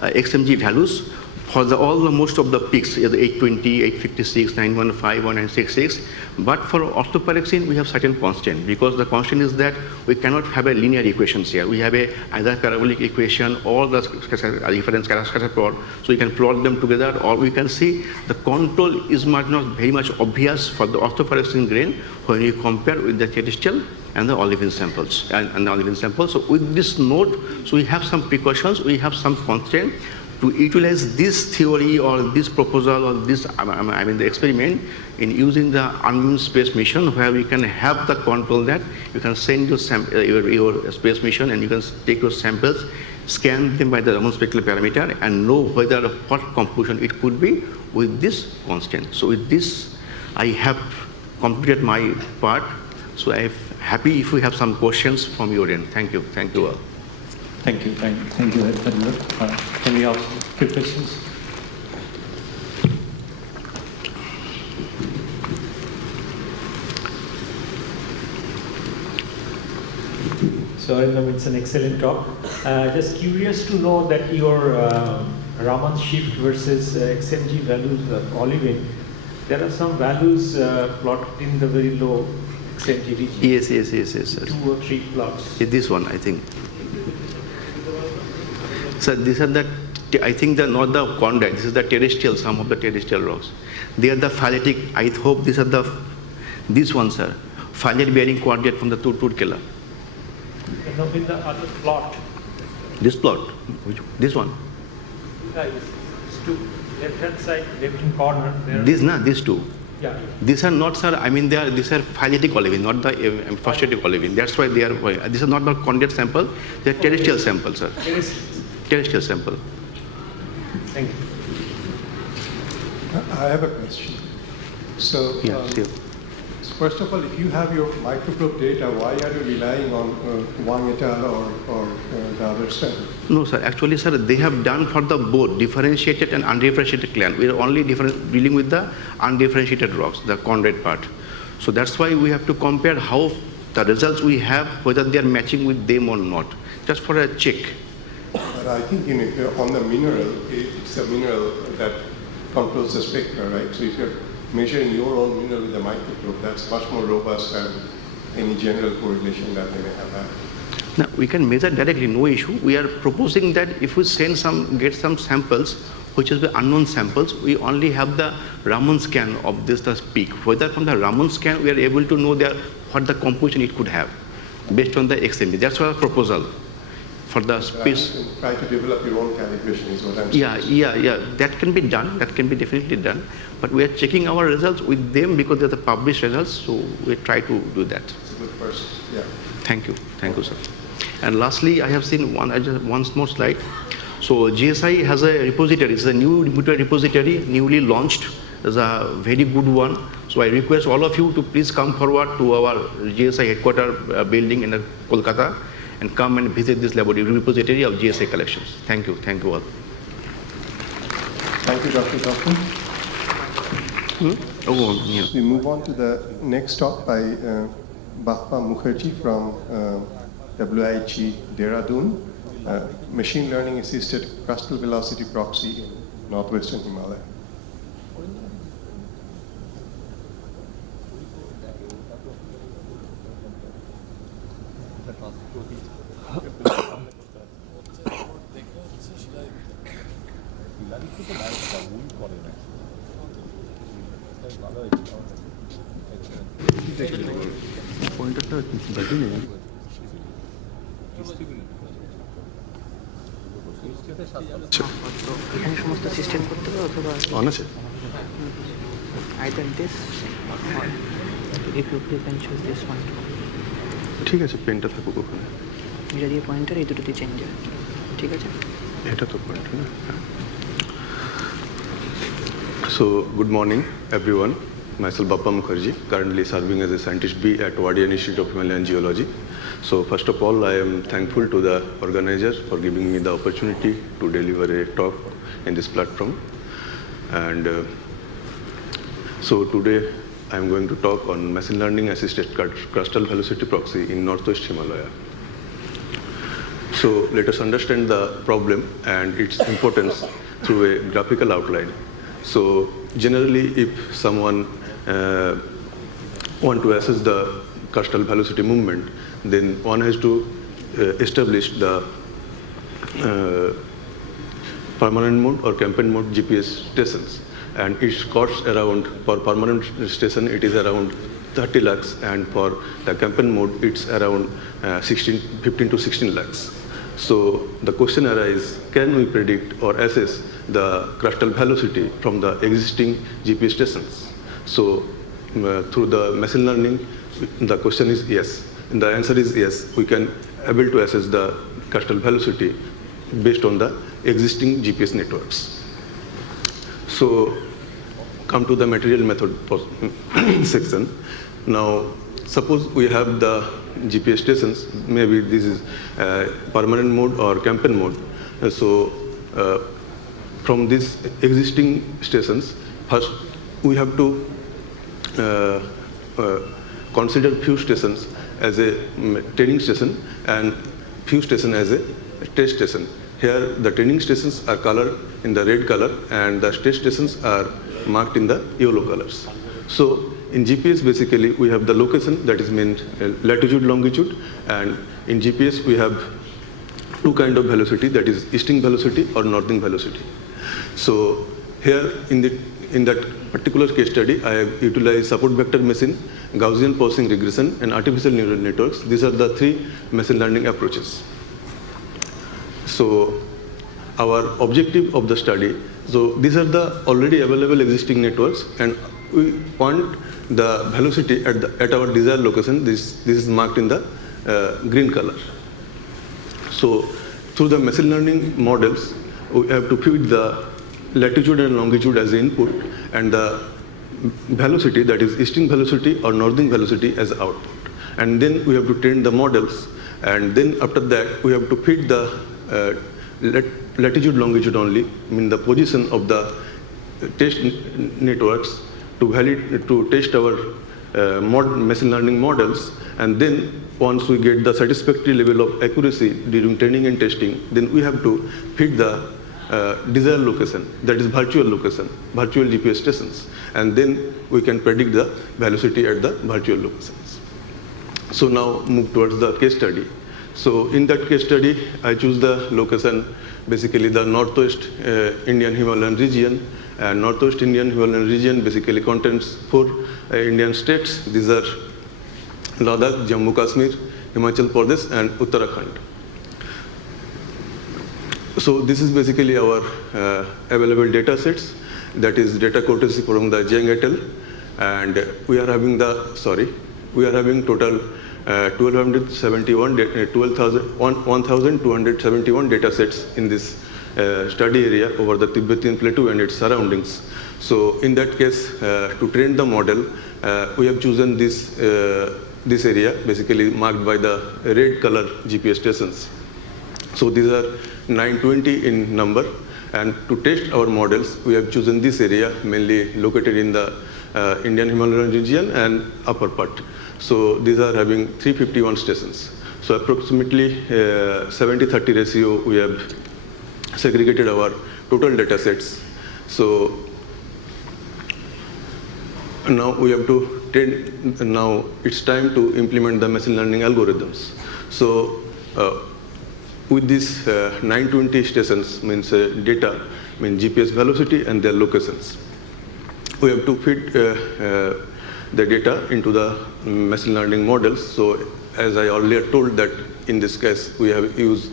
XMG values. for most of the peaks, the 820, 856, 915, 1966. But for orthopyroxene, we have certain constant, because the constant is that we cannot have a linear equations here. We have either parabolic equation or the different scatter plot, so we can plot them together, or we can see the control is not very much obvious for the orthopyroxene grain when you compare with the terrestrial and the olivine samples. And the olivine samples. So with this note, so we have some precautions, we have some constraint to utilize this theory or this proposal or this, the experiment in using the unmanned space mission, where we can have the control that you can send your space mission and you can take your samples, scan them by the Raman spectral parameter and know whether what computation it could be with this constant. So with this, I have completed my part. So I'm happy if we have some questions from your end. Thank you. Thank you all. Thank you. Thank you, Harinder. Can we ask a few questions? So Arindam, it's an excellent talk. Just curious to know that your Raman shift versus XMG values of olivine, there are some values plotted in the very low XMG region. Yes, sir. 2 or 3 plots. This one, I think. So these are the, I think they're not the chondrite. This is the terrestrial, some of the terrestrial rocks. They are the phyletic. I hope these are this one, sir. Phyllate bearing chondrite from the Turtur killer. Now in the other plot. This plot, this one. It's two, left-hand side, left-hand corner. These two. Yeah. These are not, sir. These are phyletic olivine, not the phosphatic olivine. That's why they are. These are not the chondrite sample. They are terrestrial sample, sir. Terrestrial sample. Thank you. I have a question. So, first of all, if you have your microprobe data, why are you relying on Wang et al. or the other study? No, sir. Actually, sir, they have done for the both differentiated and undifferentiated clan. We are only dealing with the undifferentiated rocks, the chondrite part. So that's why we have to compare how the results we have, whether they are matching with them or not, just for a check. But I think on the mineral, it's the mineral that controls the spectra, right? So if you're measuring your own mineral with a microprobe, that's much more robust than any general correlation that they may have had. Now, we can measure directly, no issue. We are proposing that if we get some samples, which is the unknown samples, we only have the Raman scan of the peak. Whether from the Raman scan, we are able to know what the composition it could have based on the XMB. That's our proposal for the space. Try to develop your own calibration is what I'm saying. Yeah. That can be done. That can be definitely done. But we are checking our results with them because they're the published results. So we try to do that. It's a good first. Yeah. Thank you, sir. And lastly, I have seen one small slide. So GSI has a repository. It's a new repository, newly launched. It's a very good one. So I request all of you to please come forward to our GSI headquarters building in Kolkata and come and visit this repository of GSI collections. Thank you all. Thank you, Dr. Thakur. We move on to the next talk by Bappa Mukherjee from WIG Dehradun, machine learning assisted crustal velocity proxy in northwestern Himalaya. এখানে সমস্ত system করতে হবে অথবা on আছে either this or if you can choose this one. ঠিক আছে পেনটা থাকুক ওখানে এটা দিয়ে পয়েন্টার এই দুটো দিয়ে চেঞ্জ হয় ঠিক আছে এটা তো পয়েন্টার না So good morning everyone. Myself Bappa Mukherjee, currently serving as a scientist B at Wardian Institute of Himalayan Geology. So first of all, I am thankful to the organizers for giving me the opportunity to deliver a talk in this platform. And so today I am going to talk on machine learning assisted crustal velocity proxy in northwest Himalaya. So let us understand the problem and its importance through a graphical outline. So generally, if someone want to assess the crustal velocity movement, then one has to establish the permanent mode or campaign mode GPS stations. And it costs around, for permanent station, it is around 30 lakhs, and for the campaign mode, it's around 15 to 16 lakhs. So the question arises, can we predict or assess the crustal velocity from the existing GPS stations? So through the machine learning, the question is yes. And the answer is yes, we can able to assess the crustal velocity based on the existing GPS networks. So come to the material method section. Now, suppose we have the GPS stations, maybe this is permanent mode or campaign mode. So from these existing stations, first we have to consider few stations as a training station and few stations as a test station. Here the training stations are colored in the red color and the test stations are marked in the yellow colors. So in GPS basically we have the location, that is meant latitude, longitude, and in GPS we have two kind of velocity, that is easting velocity or northing velocity. So here in that particular case study, I have utilized support vector machine, Gaussian Poisson regression, and artificial neural networks. These are the three machine learning approaches. So our objective of the study, so these are the already available existing networks, and we want the velocity at our desired location. This is marked in the green color. So through the machine learning models, we have to feed the latitude and longitude as the input, and the velocity, that is easting velocity or northing velocity, as output. And then we have to train the models, and then after that we have to feed the latitude, longitude only, mean the position of the test networks to test our machine learning models. And then once we get the satisfactory level of accuracy during training and testing, then we have to feed the desired location, that is virtual location, virtual GPS stations, and then we can predict the velocity at the virtual locations. So now move towards the case study. So in that case study, I choose the location, basically the northwest Indian Himalayan region. And northwest Indian Himalayan region basically contains 4 Indian states. These are Ladakh, Jammu Kashmir, Himachal Pradesh, and Uttarakhand. So this is basically our available data sets. That is data courtesy from the Jiang et al. And we are having total 1,271 data sets in this study area over the Tibetan Plateau and its surroundings. So in that case, to train the model, we have chosen this area, basically marked by the red color GPS stations. So these are 920 in number, and to test our models, we have chosen this area, mainly located in the Indian Himalayan region and upper part. So these are having 351 stations. So approximately 70-30 ratio, we have segregated our total data sets. So now we have to now it's time to implement the machine learning algorithms. So with these 920 stations, means data, means GPS velocity and their locations, we have to feed the data into the machine learning models. So as I earlier told that in this case, we have used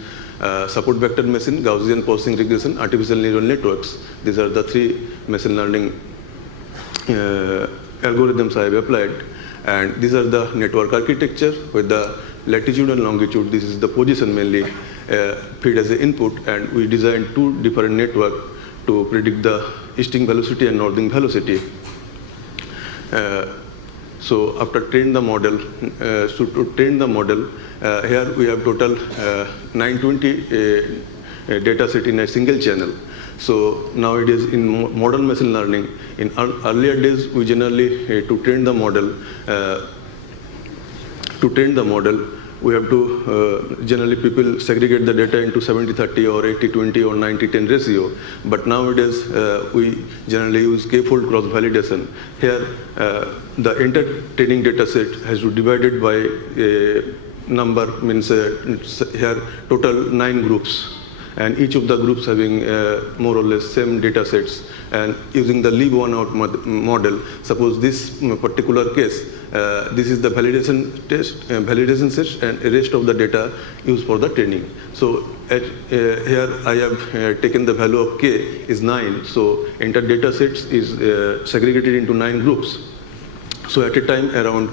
support vector machine, Gaussian Poisson regression, artificial neural networks. These are the 3 machine learning algorithms I have applied. And these are the network architecture with the latitude and longitude. This is the position mainly feed as the input, and we designed 2 different networks to predict the easting velocity and northing velocity. So after train the model, here we have total 920 data set in a single channel. So now it is in modern machine learning. In earlier days, we generally to train the model, we have to, generally people segregate the data into 70-30 or 80-20 or 90-10 ratio. But nowadays, we generally use k-fold cross-validation. Here, the entire training data set has to be divided by a number, means here total 9 groups. And each of the groups having more or less same data sets. And using the leave one out model, suppose this particular case, this is the validation test, validation set, and the rest of the data used for the training. So here I have taken the value of k is 9. So entire data sets is segregated into 9 groups. So at a time around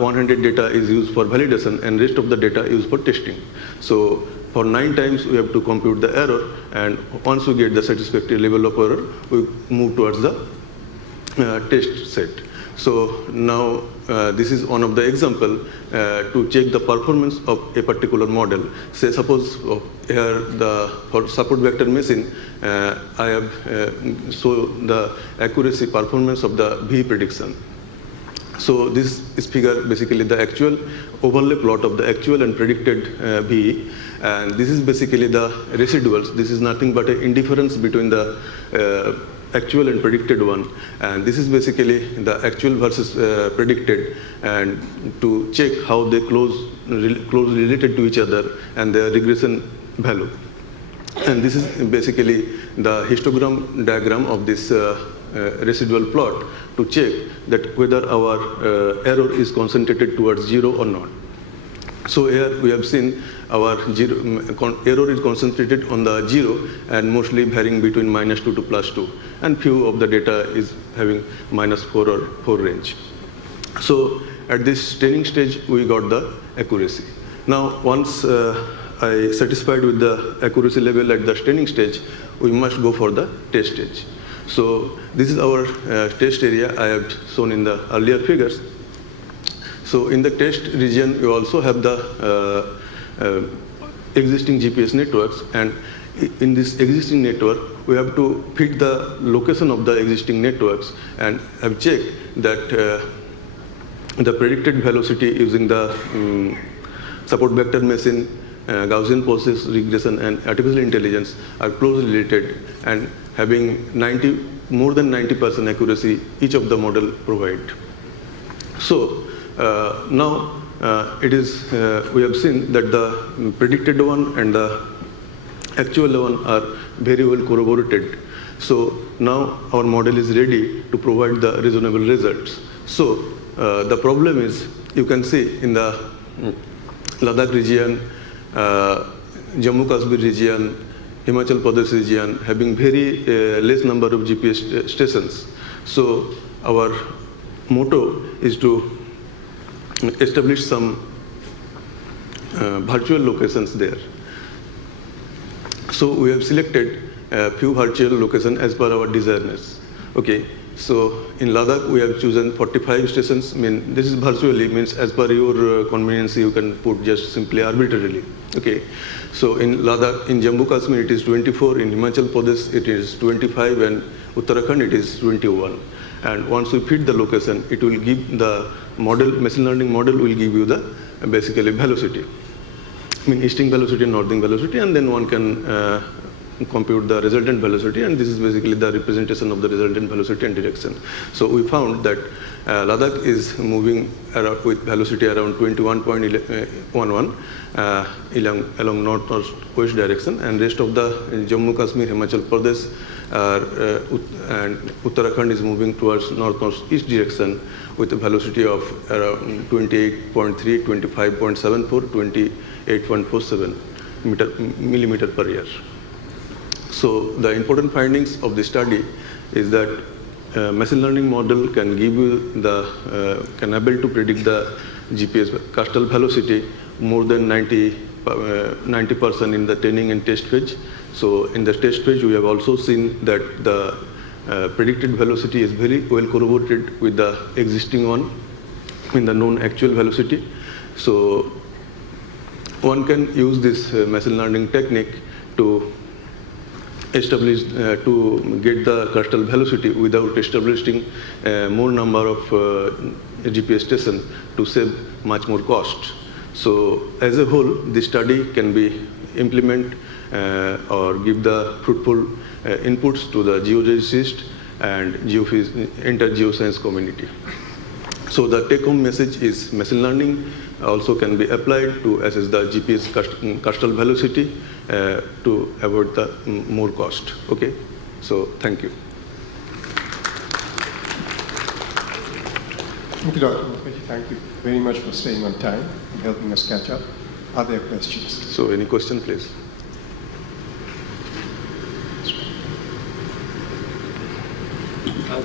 100 data is used for validation and rest of the data used for testing. So for 9 times we have to compute the error, and once we get the satisfactory level of error, we move towards the test set. So now this is one of the example to check the performance of a particular model. Say suppose here for support vector machine, I have shown the accuracy performance of the V prediction. So this is figure basically the actual overlay plot of the actual and predicted VE, and this is basically the residuals. This is nothing but an indifference between the actual and predicted one, and this is basically the actual versus predicted, and to check how they closely related to each other and their regression value. And this is basically the histogram diagram of this residual plot to check that whether our error is concentrated towards 0 or not. So here we have seen our error is concentrated on the 0 and mostly varying between -2 to +2, and few of the data is having -4 or 4 range. So at this training stage we got the accuracy. Now once I satisfied with the accuracy level at the training stage, we must go for the test stage. So this is our test area I have shown in the earlier figures. So in the test region, you also have the existing GPS networks, and in this existing network, we have to fit the location of the existing networks and have checked that the predicted velocity using the support vector machine, Gaussian process regression, and artificial intelligence are closely related and having more than 90% accuracy each of the model provide. So now it is we have seen that the predicted one and the actual one are very well corroborated. So now our model is ready to provide the reasonable results. So the problem is, you can see in the Ladakh region, Jammu Kashmir region, Himachal Pradesh region having very less number of GPS stations. So our motto is to establish some virtual locations there. So we have selected a few virtual locations as per our desiredness. Okay. So in Ladakh we have chosen 45 stations. This is virtually, means as per your convenience you can put just simply arbitrarily. Okay. So in Ladakh, in Jammu Kashmir it is 24, in Himachal Pradesh it is 25, and Uttarakhand it is 21. And once we fit the location, it will give the model, machine learning model will give you the basically velocity. Easting velocity and northing velocity, and then one can compute the resultant velocity, and this is basically the representation of the resultant velocity and direction. So we found that Ladakh is moving around with velocity around 21.11 along north-west direction, and rest of the Jammu Kashmir, Himachal Pradesh and Uttarakhand is moving towards north-northeast direction with a velocity of around 28.3, 25.74, 28.47 millimeter per year. So the important findings of the study is that machine learning model can give you the can able to predict the GPS crustal velocity more than 90% in the training and test phase. So in the test phase, we have also seen that the predicted velocity is very well corroborated with the existing one in the known actual velocity. So one can use this machine learning technique to establish to get the crustal velocity without establishing more number of GPS stations to save much more cost. So as a whole, this study can be implement or give the fruitful inputs to the geophysicist and inter-geoscience community. So the take-home message is machine learning also can be applied to assess the GPS crustal velocity to avoid the more cost. Okay, so thank you. Thank you, Dr. Mukherjee. Thank you very much for staying on time and helping us catch up. Are there questions? So any question, please?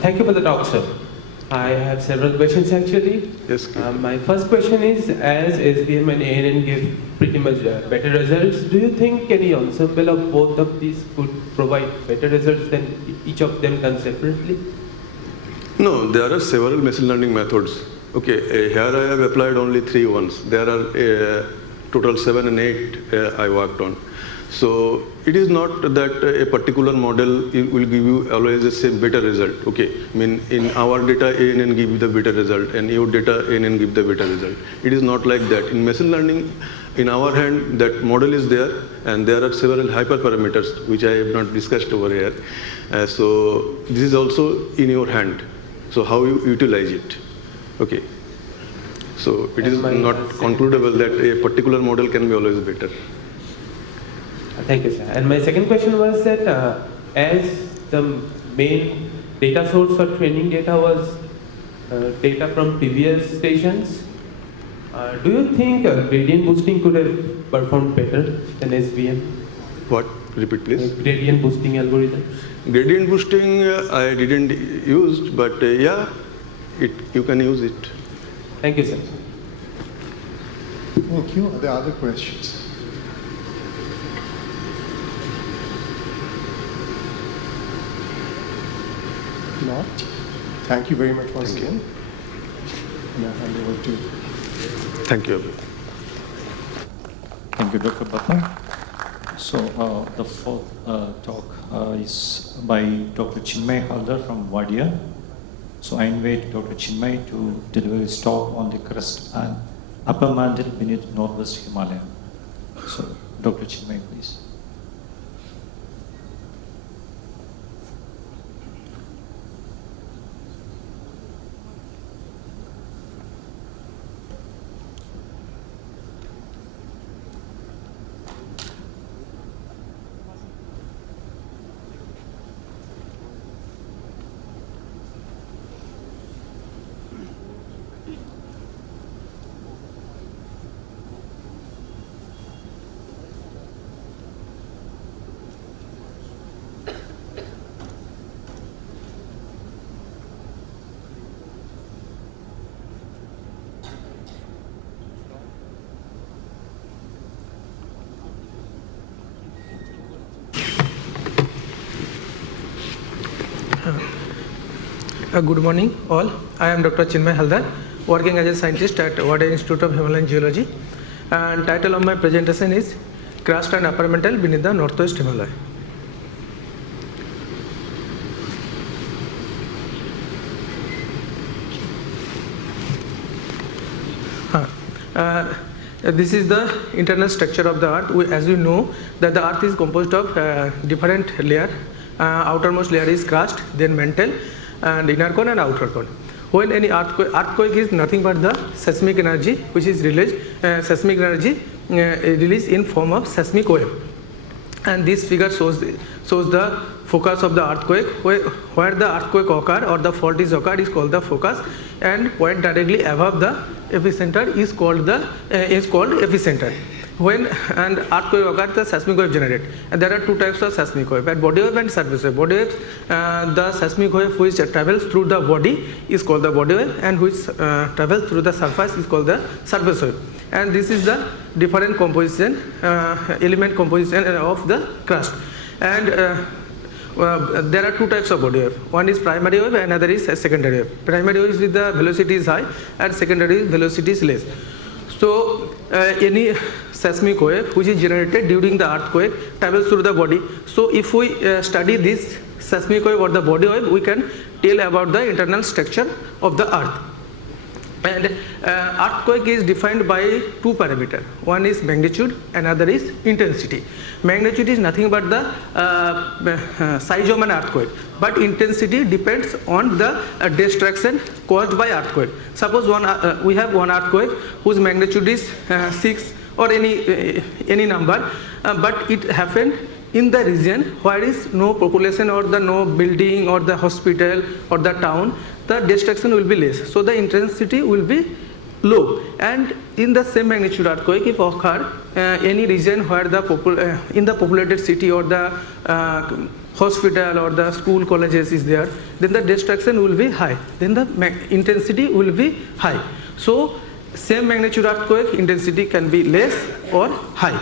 Thank you for the talk, sir. I have several questions actually. Yes. My first question is, as SVM and ANN give pretty much better results, do you think any ensemble of both of these could provide better results than each of them done separately? No, there are several machine learning methods. Okay, here I have applied only 3 ones. There are total 7 and 8 I worked on. So it is not that a particular model will give you always the same better result. Okay, I mean in our data ANN give you the better result and your data ANN give the better result. It is not like that. In machine learning, in our hand that model is there and there are several hyperparameters which I have not discussed over here. So this is also in your hand. So how you utilize it. Okay. So it is not concludable that a particular model can be always better. Thank you, sir. And my second question was that as the main data source for training data was data from previous stations, do you think gradient boosting could have performed better than SVM? What? Repeat, please. Gradient boosting algorithms? Gradient boosting I didn't use, but yeah, you can use it. Thank you, sir. Thank you. Are there other questions? Not. Thank you very much once again. And I hand over to. Thank you. Thank you, Dr. Bhatna. So the fourth talk is by Dr. Chinmay Haldar from Wadia. So I invite Dr. Chinmay to deliver his talk on the crust and upper mantle beneath northwest Himalaya. So Dr. Chinmay, please. Good morning all. I am Dr. Chinmay Haldar, working as a scientist at Wadia Institute of Himalayan Geology. And title of my presentation is Crust and Upper Mantle Beneath the Northwest Himalaya. This is the internal structure of the Earth. As you know that the Earth is composed of different layers. Outermost layer is crust, then mantle, and inner core and outer core. When any earthquake is nothing but the seismic energy which is released, released in form of seismic wave. And this figure shows the focus of the earthquake, where the earthquake occur or the fault is occurred is called the focus, and point directly above the epicenter is called epicenter. When an earthquake occurs, the seismic wave generated. And there are two types of seismic wave, body wave and surface wave. Body wave, the seismic wave which travels through the body is called the body wave, and which travels through the surface is called the surface wave. And this is the different composition, element composition of the crust. And there are two types of body wave. One is primary wave, and another is secondary wave. Primary wave is with the velocity is high, and secondary velocity is less. So any seismic wave which is generated during the earthquake travels through the body. So if we study this seismic wave or the body wave, we can tell about the internal structure of the earth. And earthquake is defined by two parameters. One is magnitude, another is intensity. Magnitude is nothing but the size of an earthquake, but intensity depends on the destruction caused by earthquake. Suppose we have one earthquake whose magnitude is 6 or any number, but it happened in the region where is no population or the no building or the hospital or the town. The destruction will be less, so the intensity will be low. And in the same magnitude earthquake, if occur any region where the in the populated city or the hospital or the school colleges is there, then the destruction will be high, then the intensity will be high. So same magnitude earthquake, intensity can be less or high.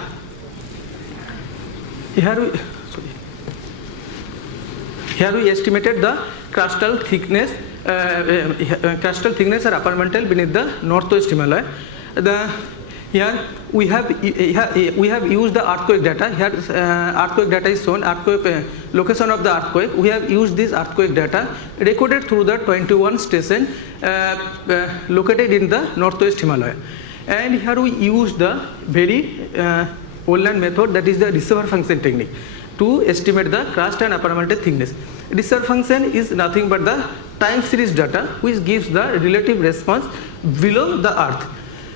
Here we estimated the crustal thickness or upper mantle beneath the northwest Himalaya. Here we have used the earthquake data. Here earthquake data is shown. Earthquake location of the earthquake. We have used this earthquake data recorded through the 21 station located in the northwest Himalaya. And here we use the very old method, that is the decipher function technique, to estimate the crust and upper mantle thickness. Decipher function is nothing but the time series data which gives the relative response below the earth.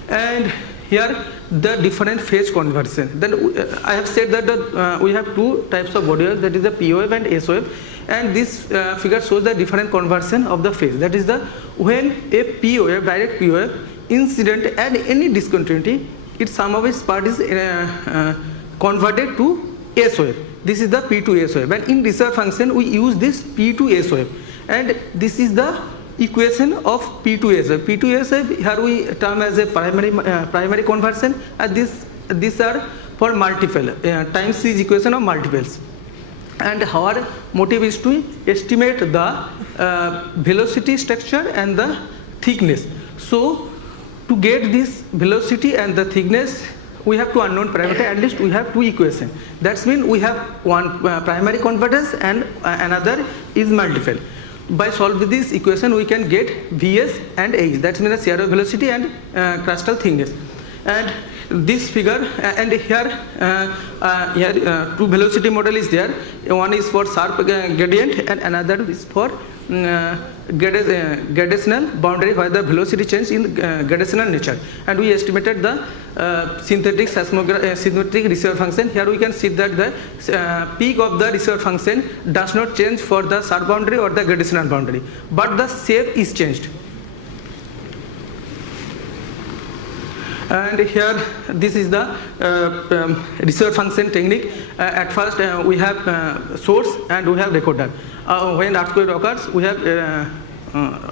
And here the different phase conversion. Then I have said that we have two types of body wave, that is the P wave and S wave, and this figure shows the different conversion of the phase. That is the when a P wave, direct P wave, incident and any discontinuity, its sum of its part is converted to S wave. This is the P to S wave, and in decipher function we use this P to S wave, and this is the equation of P to S wave. P to S wave here we term as a primary conversion, and these are for multiple time series equation of multiples. And our motive is to estimate the velocity structure and the thickness. So to get this velocity and the thickness, we have two unknown parameters, at least we have two equations. That means we have one primary converters and another is multiple. By solving this equation, we can get Vs and H, that means the shear of velocity and crustal thickness. And this figure, and here two velocity model is there. One is for sharp gradient and another is for gradational boundary, where the velocity change in gradational nature. And we estimated the synthetic receiver function. Here we can see that the peak of the receiver function does not change for the sharp boundary or the gradational boundary, but the shape is changed. And here this is the receiver function technique. At first we have source and we have recorder. When earthquake occurs, we have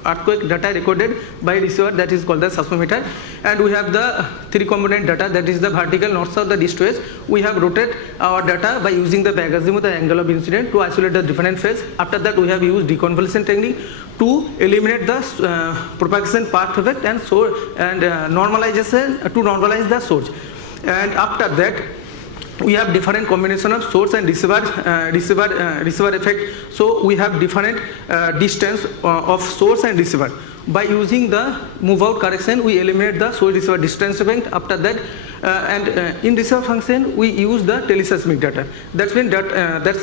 earthquake data recorded by receiver, that is called the seismometer, and we have the three component data, that is the vertical, north, south, the east, west. We have rotated our data by using the bag-azimuth, the angle of incident, to isolate the different phase. After that we have used deconvolution technique to eliminate the propagation path effect and normalization to normalize the source. And after that we have different combination of source and receiver effect. So we have different distance of source and receiver. By using the move out correction, we eliminate the source receiver distance effect. After that in receiver function we use the teleseismic data. That's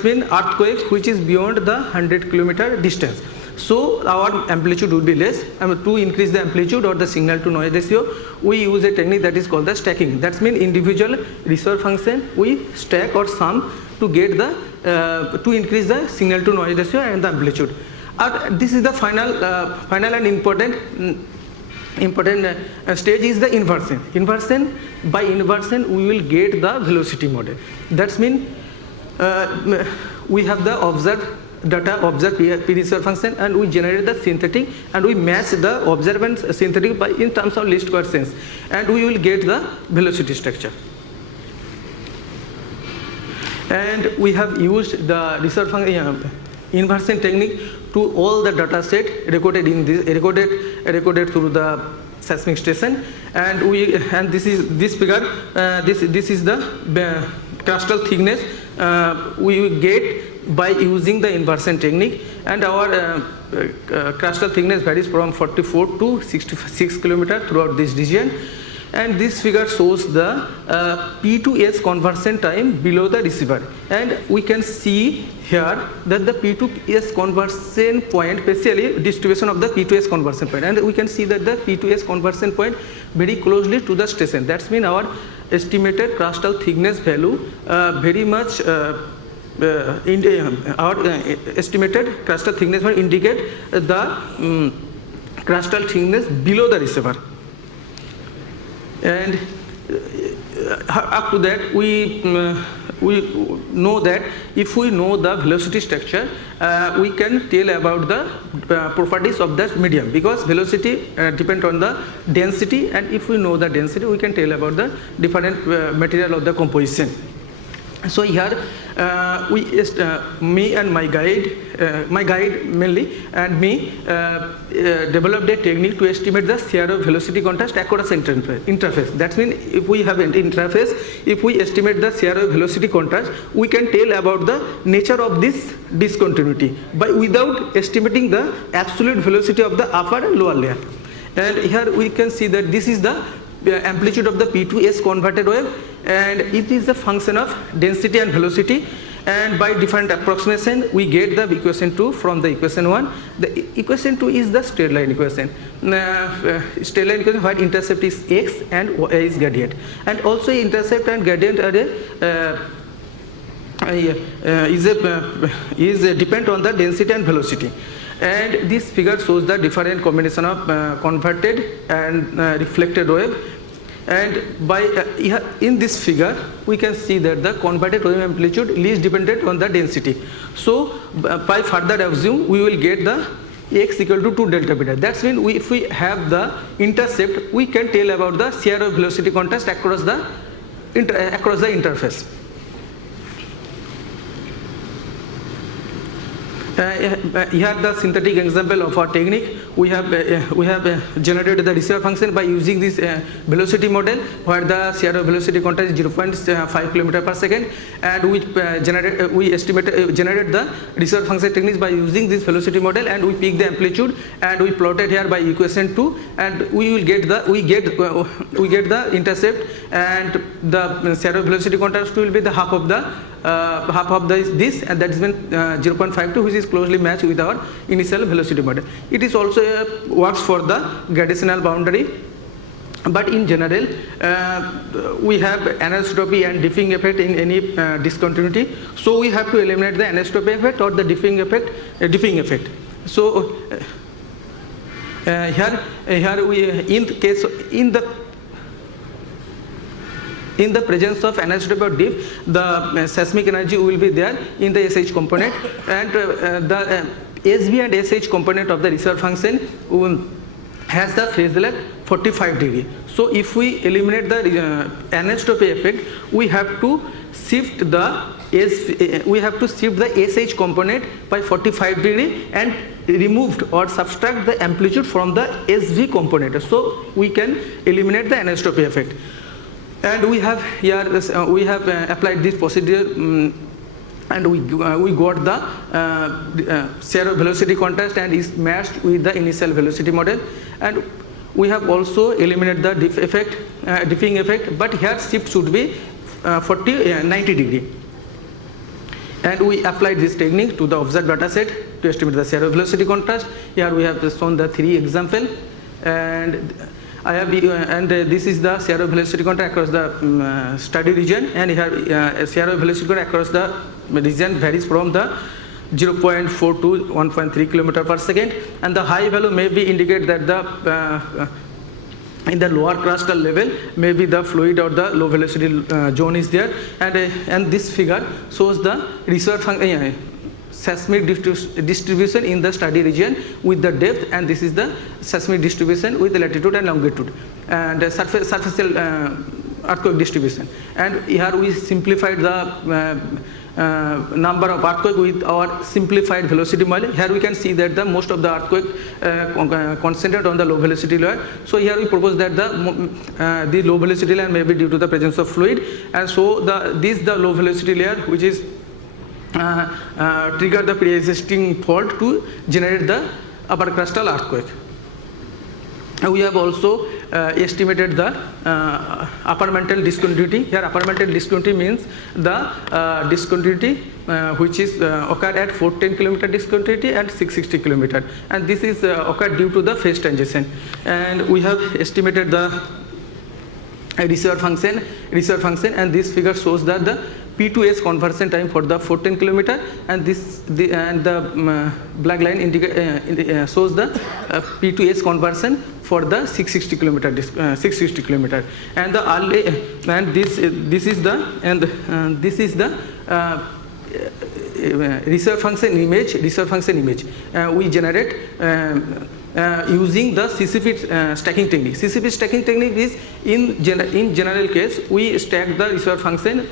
mean earthquake which is beyond the 100 kilometer distance. So our amplitude will be less. To increase the amplitude or the signal to noise ratio, we use a technique that is called the stacking. That means individual receiver function we stack or sum to get the to increase the signal to noise ratio and the amplitude. This is the final and important stage is the inversion. By inversion we will get the velocity model. That means we have the observed P receiver function, and we generate the synthetic, and we match the observed synthetic by in terms of least square sense, and we will get the velocity structure. And we have used the receiver function inversion technique to all the data set recorded in this recorded through the seismic station. And this figure this is the crustal thickness we get by using the inversion technique. and our crustal thickness varies from 44 to 66 km throughout this region. And this figure shows the P to S conversion time below the receiver, and we can see here that the P to S conversion point, basically distribution of the P to S conversion point, and we can see that the P to S conversion point very closely to the station. That's mean our estimated crustal thickness value very much our estimated crustal thickness will indicate the crustal thickness below the receiver. And up to that, we know that if we know the velocity structure, we can tell about the properties of that medium, because velocity depends on the density, and if we know the density, we can tell about the different material of the composition. So here me and my guide mainly and me developed a technique to estimate the shear of velocity contrast across interface. That means if we have an interface, if we estimate the shear of velocity contrast, we can tell about the nature of this discontinuity without estimating the absolute velocity of the upper and lower layer. And here we can see that this is the amplitude of the P to S converted wave, and it is a function of density and velocity, and by different approximation we get the equation 2 from the equation 1. The equation 2 is the straight line equation, straight line equation where intercept is x and y is gradient, and also intercept and gradient are depend on the density and velocity. And this figure shows the different combination of converted and reflected wave. And by in this figure, we can see that the converted wave amplitude is dependent on the density. So by further assume, we will get the x equal to 2 delta beta. That's mean if we have the intercept, we can tell about the shear of velocity contrast across the interface. Here the synthetic example of our technique. We have generated the receiver function by using this velocity model, where the shear of velocity contrast is 0.5 km per second, and we generated the receiver function techniques by using this velocity model, and we pick the amplitude and we plotted here by equation 2, and we get the intercept, and the shear of velocity contrast will be the half of this, and that is 0.52, which is closely matched with our initial velocity model. It is also works for the gradational boundary, but in general we have anisotropy and diffing effect in any discontinuity, so we have to eliminate the anisotropy effect or the diffing effect. So here we in the presence of anisotropy or diff, the seismic energy will be there in the SH component, and the SV and SH component of the receiver function has the phase lag 45 degree. So if we eliminate the anisotropy effect, we have to shift the SH component by 45 degree and removed or subtract the amplitude from the SV component. So we can eliminate the anisotropy effect. And we have here applied this procedure, and we got the shear of velocity contrast and is matched with the initial velocity model. And we have also eliminated the diffing effect, but here shift should be 90 degree. And we applied this technique to the observed data set to estimate the shear of velocity contrast. Here we have shown the 3 examples, and this is the shear of velocity contrast across the study region, and here shear of velocity contrast across the region varies from the 0.4 to 1.3 km per second, and the high value may be indicate that the in the lower crustal level maybe the fluid or the low velocity zone is there, and this figure shows the receiver seismic distribution in the study region with the depth, and this is the seismic distribution with the latitude and longitude, and surfacial earthquake distribution. And here we simplified the number of earthquake with our simplified velocity model. Here we can see that the most of the earthquake concentrated on the low velocity layer. So here we propose that the low velocity layer may be due to the presence of fluid, and so the low velocity layer, which is trigger the pre-existing fault to generate the upper crustal earthquake. We have also estimated the upper mantle discontinuity. Here upper mantle discontinuity means the discontinuity which is occurred at 410 km discontinuity and 660 km, and this is occurred due to the phase transition. And we have estimated the receiver function, and this figure shows that the P2S conversion time for the 410 km, and the black line shows the P2S conversion for the 660 km. And the early this is the receiver function image. We generate using the CCP stacking technique. CCP stacking technique is in general case we stack the receiver function,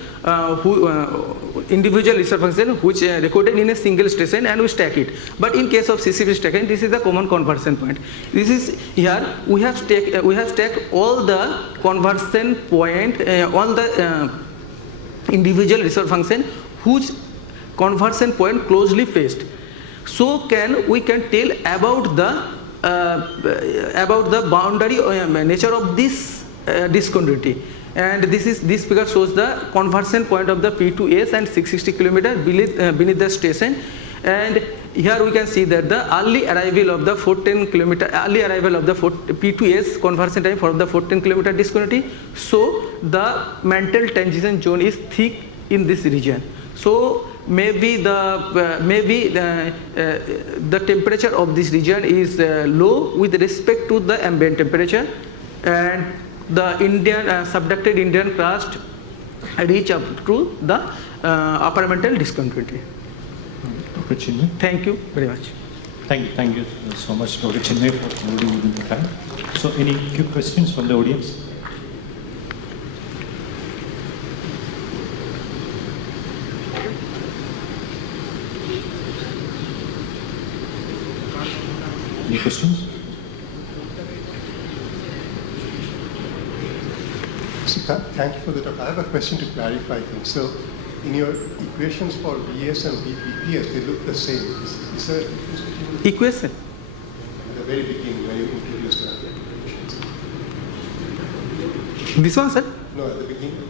individual receiver function which recorded in a single station, and we stack it. But in case of CCP stacking, this is the common conversion point. This is here we have stacked all the conversion point, all the individual receiver function whose conversion point closely phased. So we can tell about the boundary nature of this discontinuity. And this figure shows the conversion point of the P2S and 660 km beneath the station. And here we can see that the early arrival of the 410 km, P2S conversion time for the 410 km discontinuity. So the mantle transition zone is thick in this region. So maybe the temperature of this region is low with respect to the ambient temperature, and the subducted Indian crust reach up to the upper mantle discontinuity. Dr. Chinmay. Thank you very much. Thank you so much, Dr. Chinmay, for holding within the time. So any quick questions from the audience? Any questions? So thank you for the talk. I have a question to clarify things. So in your equations for VS and VPPS, they look the same. Is there a difference between them? Equation? At the very beginning, when you introduced the equations. This one, sir? No, at the beginning.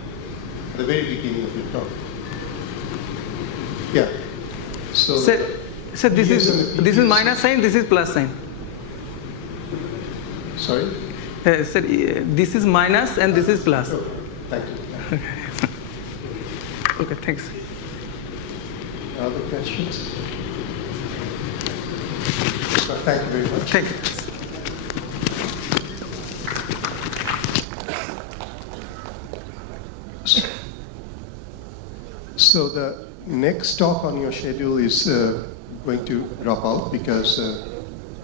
At the very beginning of your talk. Yeah. So Sir, this is minus sign, this is plus sign. Sorry? Sir, this is minus and this is plus. Oh, thank you. Okay, thanks. Other questions? So, thank you very much. Thank you. So the next talk on your schedule is going to drop out because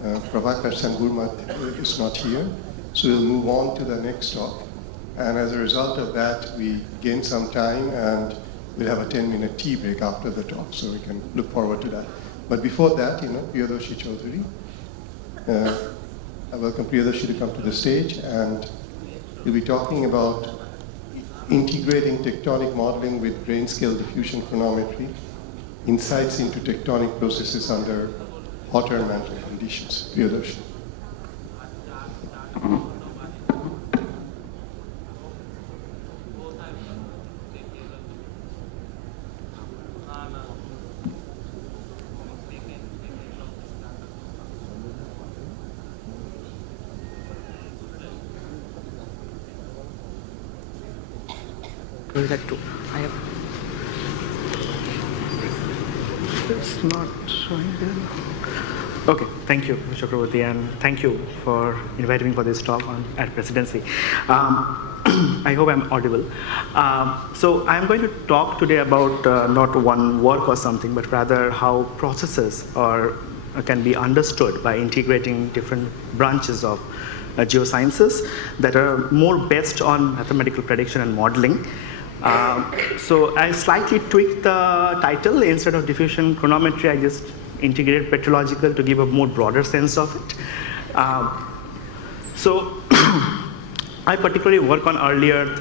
Prabhakar Sangurmat is not here. So we'll move on to the next talk. And as a result of that, we gain some time and we'll have a 10-minute tea break after the talk, so we can look forward to that. But before that, Priyadarshi Chaudhary. I welcome Priyadarshi to come to the stage, and we'll be talking about integrating tectonic modeling with grain-scale diffusion chronometry, insights into tectonic processes under hotter and mantle conditions. Priyadarshi. Where is that too? I have. It's not showing there. Okay, thank you, Mr. Chakraborty, and thank you for inviting me for this talk at Presidency. I hope I'm audible. So I'm going to talk today about not one work or something, but rather how processes can be understood by integrating different branches of geosciences that are more based on mathematical prediction and modeling. So I slightly tweaked the title. Instead of diffusion chronometry, I just integrated petrological to give a more broader sense of it. So I particularly work on earlier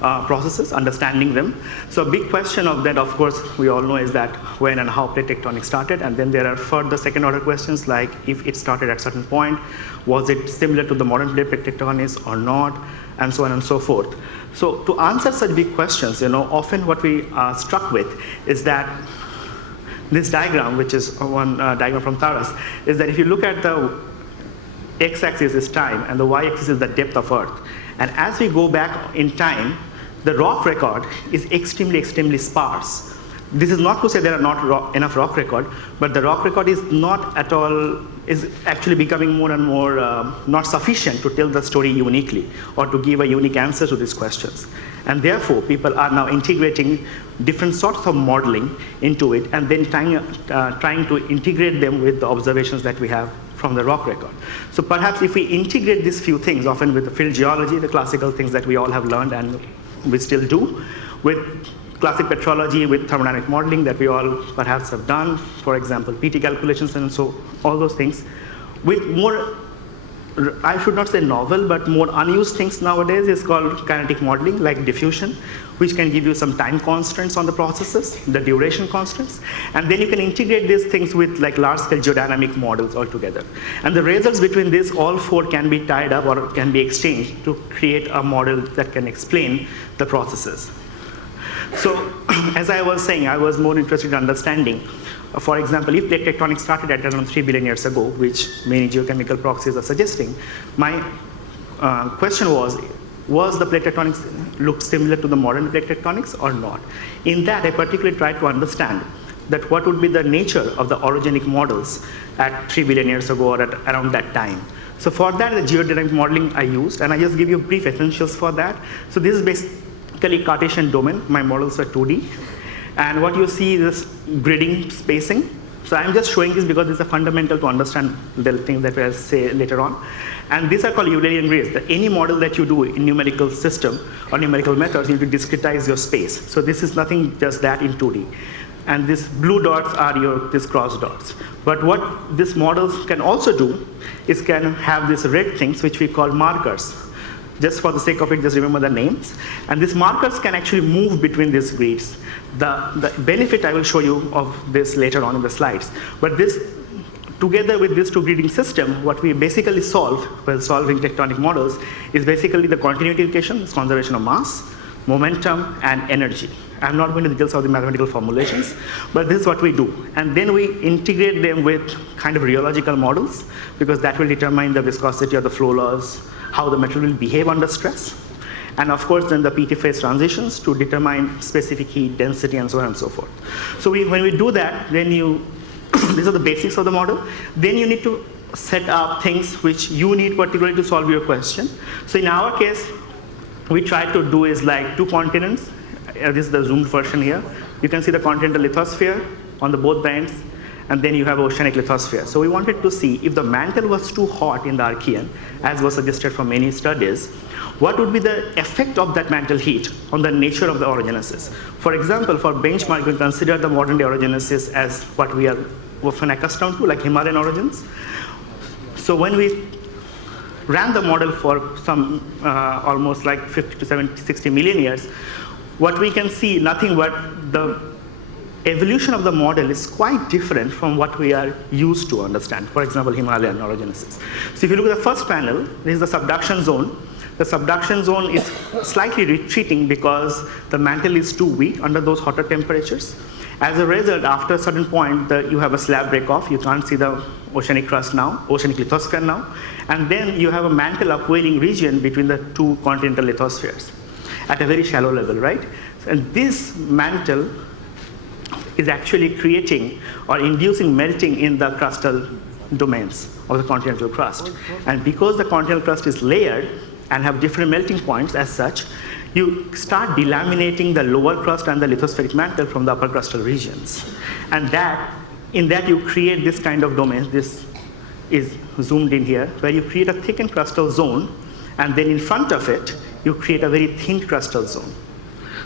processes, understanding them. So a big question of that, of course, we all know is that when and how plate tectonics started, and then there are further second order questions like if it started at a certain point, was it similar to the modern plate tectonics or not, and so on and so forth. So to answer such big questions, often what we are struck with is that this diagram, which is one diagram from Taras, is that if you look at the x-axis is time and the y-axis is the depth of Earth. And as we go back in time, the rock record is extremely sparse. This is not to say there are not enough rock record, but the rock record is not at all, is actually becoming more and more not sufficient to tell the story uniquely or to give a unique answer to these questions. And therefore, people are now integrating different sorts of modeling into it and then trying to integrate them with the observations that we have from the rock record. So perhaps if we integrate these few things, often with the field geology, the classical things that we all have learned and we still do, with classic petrology, with thermodynamic modeling that we all perhaps have done, for example, PT calculations and so all those things, with more, I should not say novel, but more unused things nowadays is called kinetic modeling, like diffusion, which can give you some time constraints on the processes, the duration constraints, and then you can integrate these things with like large-scale geodynamic models altogether. And the results between these, all four can be tied up or can be exchanged to create a model that can explain the processes. So, as I was saying, I was more interested in understanding, for example, if plate tectonics started at around 3 billion years ago, which many geochemical proxies are suggesting, my question was the plate tectonics looked similar to the modern plate tectonics or not? In that, I particularly tried to understand that what would be the nature of the orogenic models at 3 billion years ago or at around that time. So for that, the geodynamic modeling I used, and I just give you brief essentials for that. So this is basically Cartesian domain. My models are 2D. And what you see is this gridding spacing. So I'm just showing this because it's a fundamental to understand the things that we'll say later on. And these are called Eulerian grids. Any model that you do in numerical system or numerical methods, you need to discretize your space. So this is nothing just that in 2D. And these blue dots are these cross dots. But what these models can also do is can have these red things, which we call markers. Just for the sake of it, just remember the names. And these markers can actually move between these grids. The benefit I will show you of this later on in the slides. But this, together with this two gridding system, what we basically solve while solving tectonic models is basically the continuity equation, conservation of mass, momentum, and energy. I'm not going to details of the mathematical formulations, but this is what we do. And then we integrate them with kind of rheological models, because that will determine the viscosity of the flow laws, how the material will behave under stress, and of course then the PT phase transitions to determine specific heat, density, and so on and so forth. So when we do that, then these are the basics of the model. Then you need to set up things which you need particularly to solve your question. So in our case, we try to do is like two continents. This is the zoomed version here. You can see the continental lithosphere on both the ends, and then you have oceanic lithosphere. So we wanted to see if the mantle was too hot in the Archean, as was suggested from many studies, what would be the effect of that mantle heat on the nature of the orogenesis? For example, for benchmark, we consider the modern day orogenesis as what we are often accustomed to, like Himalayan orogens. So when we ran the model for some almost like 50 to 70, 60 million years, what we can see, nothing but the evolution of the model is quite different from what we are used to understand. For example, Himalayan orogenesis. So if you look at the first panel, this is the subduction zone. The subduction zone is slightly retreating because the mantle is too weak under those hotter temperatures. As a result, after a certain point, you have a slab break off. You can't see the oceanic crust now, oceanic lithosphere now. And then you have a mantle upwelling region between the two continental lithospheres at a very shallow level, right? And this mantle is actually creating or inducing melting in the crustal domains of the continental crust. And because the continental crust is layered and have different melting points as such, you start delaminating the lower crust and the lithospheric mantle from the upper crustal regions. And in that you create this kind of domain. This is zoomed in here, where you create a thickened crustal zone, and then in front of it, you create a very thin crustal zone.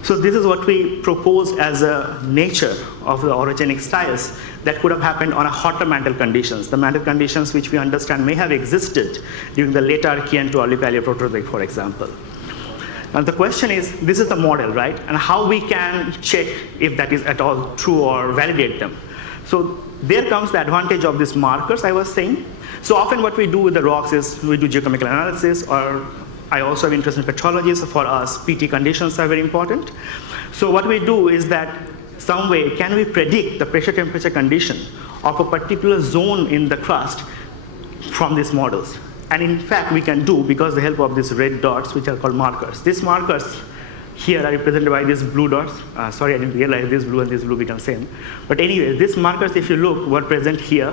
So this is what we proposed as a nature of the orogenic styles that could have happened on a hotter mantle conditions, the mantle conditions which we understand may have existed during the late Archean to early Paleoproterozoic, for example. And the question is, this is the model, right? And how we can check if that is at all true or validate them. So there comes the advantage of these markers I was saying. So often what we do with the rocks is we do geochemical analysis, or I also have interest in petrology, so for us PT conditions are very important. So what we do is that some way, can we predict the pressure temperature condition of a particular zone in the crust from these models? And in fact, we can do, because the help of these red dots, which are called markers. These markers here are represented by these blue dots. Sorry, I didn't realize this blue and this blue become same. But anyway, these markers, if you look, were present here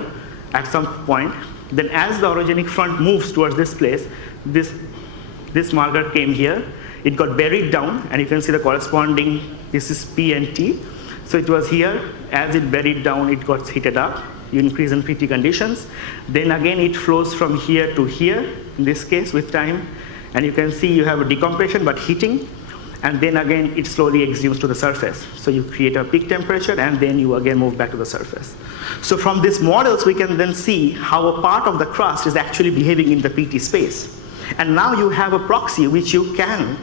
at some point. Then as the orogenic front moves towards this place, this marker came here. It got buried down, and you can see the corresponding, this is P and T. So it was here. As it buried down, it got heated up. You increase in PT conditions. Then again, it flows from here to here, in this case, with time. And you can see you have a decompression, but heating. And then again, it slowly exudes to the surface. So you create a peak temperature, and then you again move back to the surface. So from these models, we can then see how a part of the crust is actually behaving in the PT space. And now you have a proxy which you can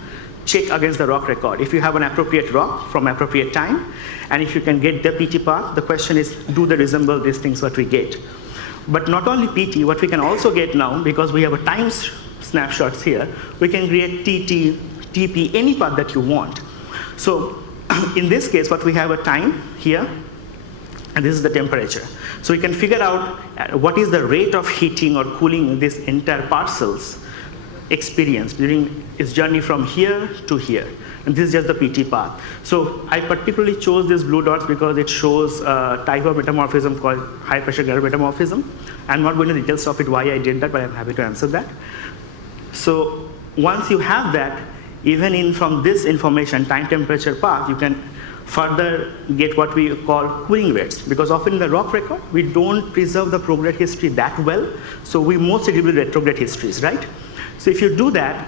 check against the rock record. If you have an appropriate rock from appropriate time, and if you can get the PT path, the question is, do they resemble these things what we get? But not only PT, what we can also get now, because we have a time snapshots here, we can create TT, TP, any path that you want. So in this case, what we have a time here, and this is the temperature. So we can figure out what is the rate of heating or cooling this entire parcel's experience during its journey from here to here. And this is just the PT path. So I particularly chose these blue dots because it shows a type of metamorphism called high pressure granular metamorphism. I'm not going into details of it, why I did that, but I'm happy to answer that. So once you have that, even from this information, time temperature path, you can further get what we call cooling rates. Because often in the rock record, we don't preserve the prograde history that well. So we mostly deal with retrograde histories, right? So if you do that,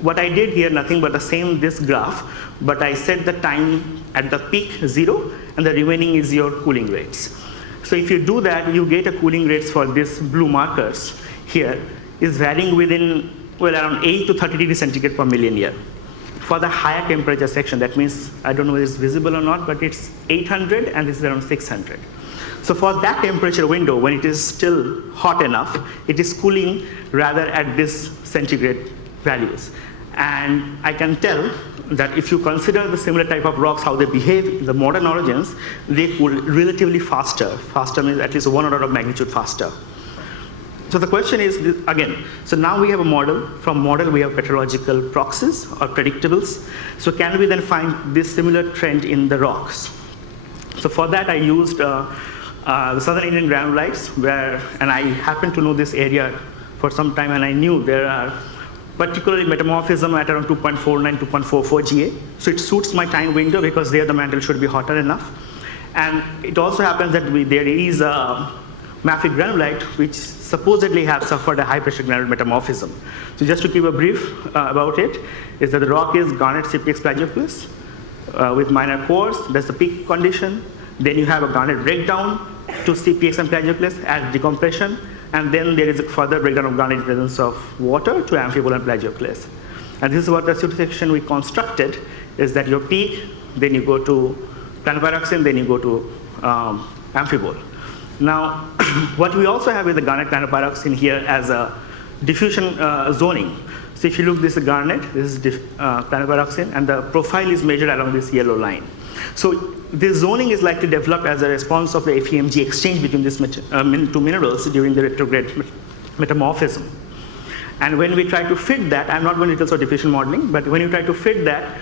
what I did here, nothing but the same this graph, but I set the time at the peak 0, and the remaining is your cooling rates. So if you do that, you get a cooling rates for these blue markers here is varying within, well, around 8 to 30 degrees centigrade per million year. For the higher temperature section, that means, I don't know if it's visible or not, but it's 800, and this is around 600. So for that temperature window, when it is still hot enough, it is cooling rather at this centigrade values. And I can tell that if you consider the similar type of rocks, how they behave in the modern origins, they cool relatively faster. Faster means at least 1 order of magnitude faster. So the question is, again, so now we have a model. From model, we have petrological proxies or predictables. So can we then find this similar trend in the rocks? So for that, I used the Southern Indian granulites, and I happen to know this area for some time, and I knew there are particularly metamorphism at around 2.49, 2.44 GA. So it suits my time window because there the mantle should be hotter enough. And it also happens that there is a mafic granulite which supposedly have suffered a high pressure granular metamorphism. So just to give a brief about it, is that the rock is garnet CPX plagioclase with minor cores. That's the peak condition. Then you have a garnet breakdown to CPX and plagioclase as decompression. And then there is a further breakdown of garnet in presence of water to amphibole and plagioclase. And this is what the section we constructed, is that your peak, then you go to planopyroxene, then you go to amphibole. Now, what we also have is the garnet planopyroxene here as a diffusion zoning. So if you look, this is garnet, this is planopyroxene, and the profile is measured along this yellow line. So this zoning is likely developed as a response of the FEMG exchange between these two minerals during the retrograde metamorphism. And when we try to fit that, I'm not going to details of diffusion modeling, but when you try to fit that,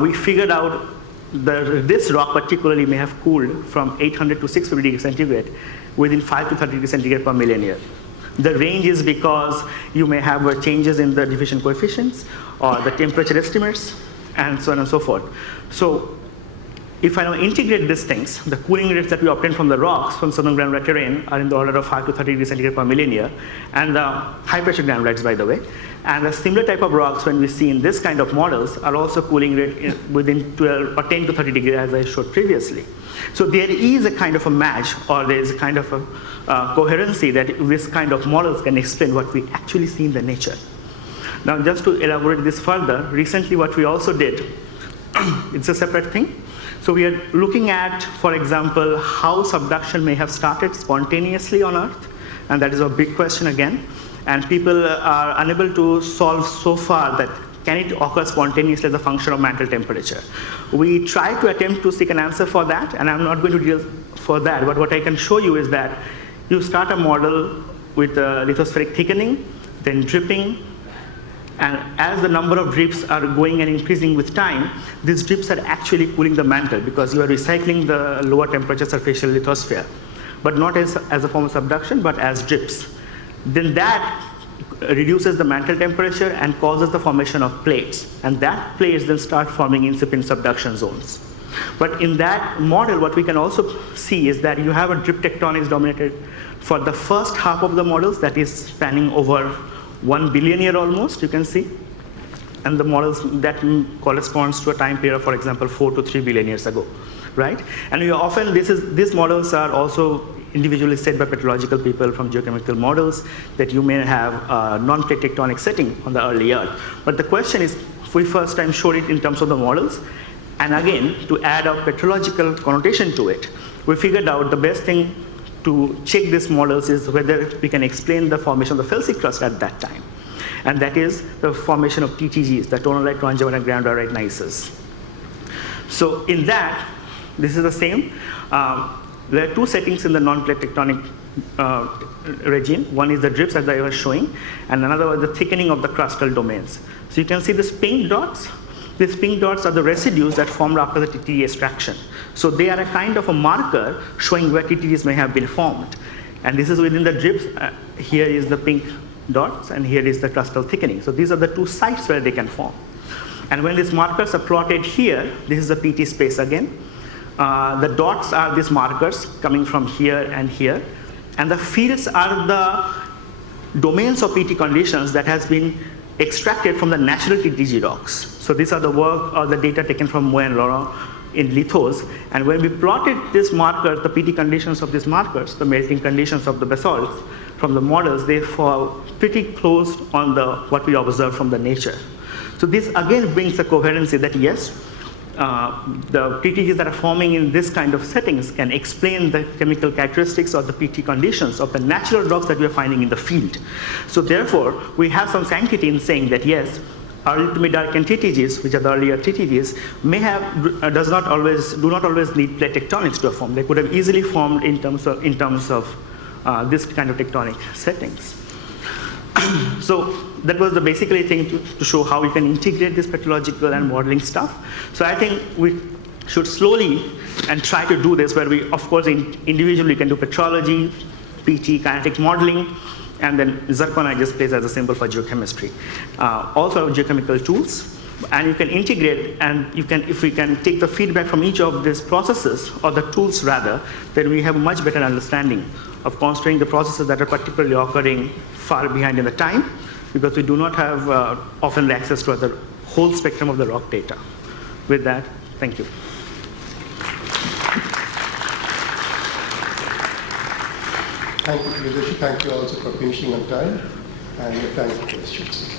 we figured out this rock particularly may have cooled from 800 to 650 degrees centigrade within 5 to 30 degrees centigrade per million year. The range is because you may have changes in the diffusion coefficients or the temperature estimates and so on and so forth. So if I now integrate these things, the cooling rates that we obtain from the rocks from southern granular terrain are in the order of 5 to 30 degrees centigrade per million year, and the high pressure granulites, by the way. And the similar type of rocks, when we see in this kind of models, are also cooling rate within 12 or 10 to 30 degrees, as I showed previously. So there is a kind of a match, or there is a kind of a coherency that this kind of models can explain what we actually see in the nature. Now, just to elaborate this further, recently what we also did, it's a separate thing. So we are looking at, for example, how subduction may have started spontaneously on Earth, and that is a big question again. And people are unable to solve so far that can it occur spontaneously as a function of mantle temperature. We try to attempt to seek an answer for that, and I'm not going to deal for that, but what I can show you is that you start a model with lithospheric thickening, then dripping, and as the number of drips are going and increasing with time, these drips are actually cooling the mantle because you are recycling the lower temperature surfacial lithosphere, but not as a form of subduction, but as drips. Then that reduces the mantle temperature and causes the formation of plates, and that plates then start forming incipient subduction zones. But in that model, what we can also see is that you have a drip tectonics dominated for the first half of the models, that is spanning over 1 billion year almost, you can see. And the models that corresponds to a time period, for example, 4 to 3 billion years ago, right? And you often, these models are also individually set by petrological people from geochemical models that you may have a non-plate tectonic setting on the early Earth. But the question is, we first time showed it in terms of the models, and again, to add a petrological connotation to it, we figured out the best thing to check these models is whether we can explain the formation of the felsic crust at that time. And that is the formation of TTGs, the tonalite, transurite, and granodiorite gneisses. So in that, this is the same. There are two settings in the non-plate tectonic regime. One is the drips, as I was showing, and another was the thickening of the crustal domains. So you can see these pink dots. These pink dots are the residues that formed after the TTG extraction. So they are a kind of a marker showing where TTGs may have been formed. And this is within the drips. Here is the pink dots, and here is the crustal thickening. So these are the two sites where they can form. And when these markers are plotted here, this is the PT space again. The dots are these markers coming from here and here. And the fields are the domains of PT conditions that has been extracted from the natural TTG rocks. So these are the work or the data taken from Moe and Laurent in lithos. And when we plotted this marker, the PT conditions of these markers, the melting conditions of the basalts from the models, they fall pretty close on what we observe from the nature. So this again brings a coherency that yes, the TTGs that are forming in this kind of settings can explain the chemical characteristics or the PT conditions of the natural rocks that we are finding in the field. So therefore, we have some sanctity in saying that yes, early to mid-Archean TTGs, which are the earlier TTGs, do not always need plate tectonics to form. They could have easily formed in terms of this kind of tectonic settings. So that was the basically thing to show how we can integrate this petrological and modeling stuff. So I think we should slowly and try to do this where we, of course, individually can do petrology, PT, kinetic modeling, and then zircon I just place as a symbol for geochemistry. Also geochemical tools, and you can integrate, and you can, if we can take the feedback from each of these processes, or the tools rather, then we have a much better understanding of constraining the processes that are particularly occurring far behind in the time, because we do not have often access to the whole spectrum of the rock data. With that, thank you. Thank you, Priyadarshi. Thank you also for finishing on time and your time for questions.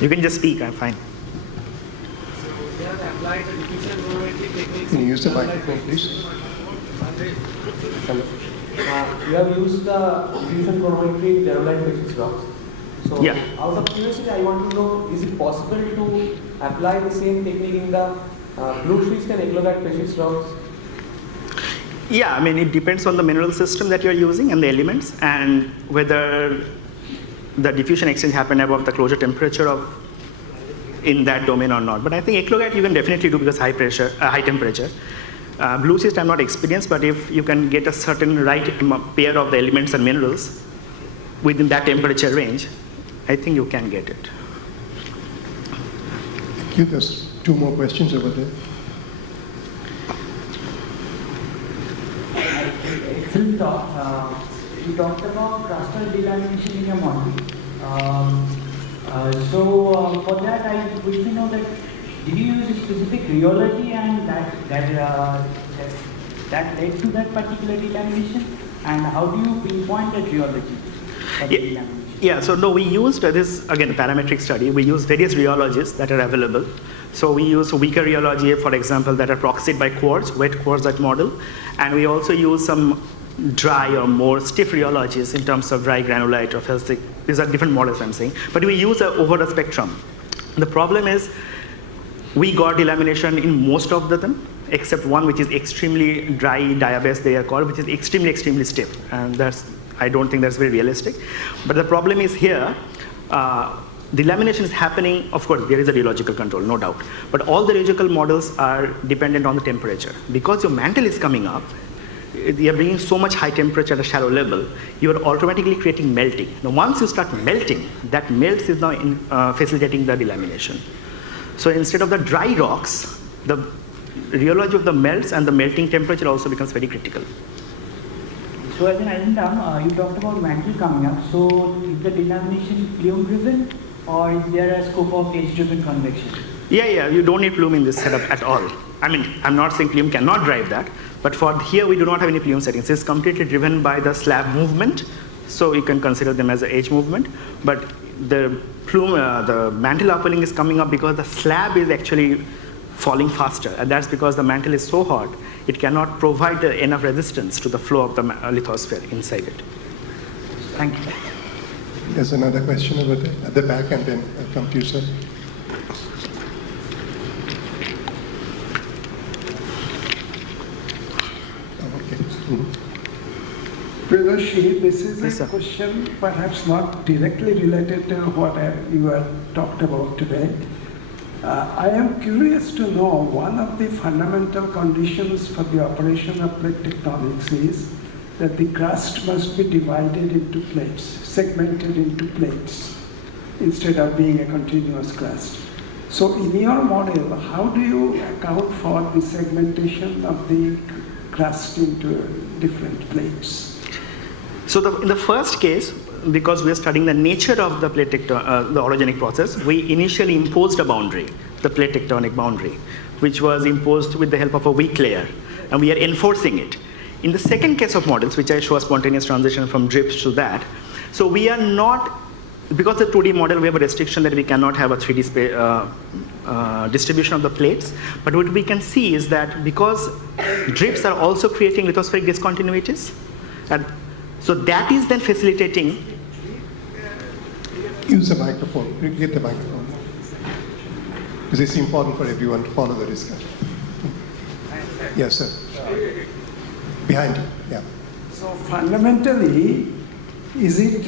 You can just speak, I'm fine. Can you use the microphone, please? You have used the diffusion chronometry in thermalite physics rocks. So, yeah. Out of curiosity, I want to know, is it possible to apply the same technique in the blue schist and eclogite physics rocks? Yeah, I mean, it depends on the mineral system that you're using and the elements, and whether the diffusion exchange happened above the closure temperature of in that domain or not. But I think eclogite you can definitely do because high temperature. Blue schist I'm not experienced, but if you can get a certain right pair of the elements and minerals within that temperature range, I think you can get it. Thank you. There's two more questions over there. Excellent talk. You talked about crustal delamination in your model. So for that, I wish to know that did you use a specific rheology and that led to that particular delamination? And how do you pinpoint that rheology for the delamination? Yeah, so no, we used this, again, parametric study. We used various rheologies that are available. So we used weaker rheology, for example, that are proxied by quartz, wet quartzite model. And we also use some dry or more stiff rheologies in terms of dry granulite or felsic. These are different models I'm saying. But we use over a spectrum. The problem is we got delamination in most of them, except one which is extremely dry diabase they are called, which is extremely, extremely stiff. And I don't think that's very realistic. But the problem is here, delamination is happening, of course, there is a rheological control, no doubt. But all the rheological models are dependent on the temperature. Because your mantle is coming up, you are bringing so much high temperature at a shallow level, you are automatically creating melting. Now, once you start melting, that melts is now facilitating the delamination. So instead of the dry rocks, the rheology of the melts and the melting temperature also becomes very critical. So as an addendum, you talked about mantle coming up. So is the delamination plume driven, or is there a scope of edge driven convection? Yeah, you don't need plume in this setup at all. I mean, I'm not saying plume cannot drive that, but for here we do not have any plume settings. It's completely driven by the slab movement, so you can consider them as an edge movement. But the plume, the mantle upwelling is coming up because the slab is actually falling faster, and that's because the mantle is so hot, it cannot provide enough resistance to the flow of the lithosphere inside it. Thank you. There's another question over there at the back, and then I'll come to you, sir. Priyadarshi, this is a question perhaps not directly related to what you have talked about today. I am curious to know, one of the fundamental conditions for the operation of plate tectonics is that the crust must be divided into plates, segmented into plates, instead of being a continuous crust. So in your model, how do you account for the segmentation of the crust into different plates? So in the first case, because we are studying the nature of the plate the orogenic process, we initially imposed a boundary, the plate tectonic boundary, which was imposed with the help of a weak layer, and we are enforcing it. In the second case of models, which I show a spontaneous transition from drips to that, so we are not, because the 2D model, we have a restriction that we cannot have a 3D distribution of the plates, but what we can see is that because drips are also creating lithospheric discontinuities, and so that is then facilitating. Use the microphone, get the microphone. Because it's important for everyone to follow the discussion. Yes, sir. Behind you, yeah. So fundamentally, is it,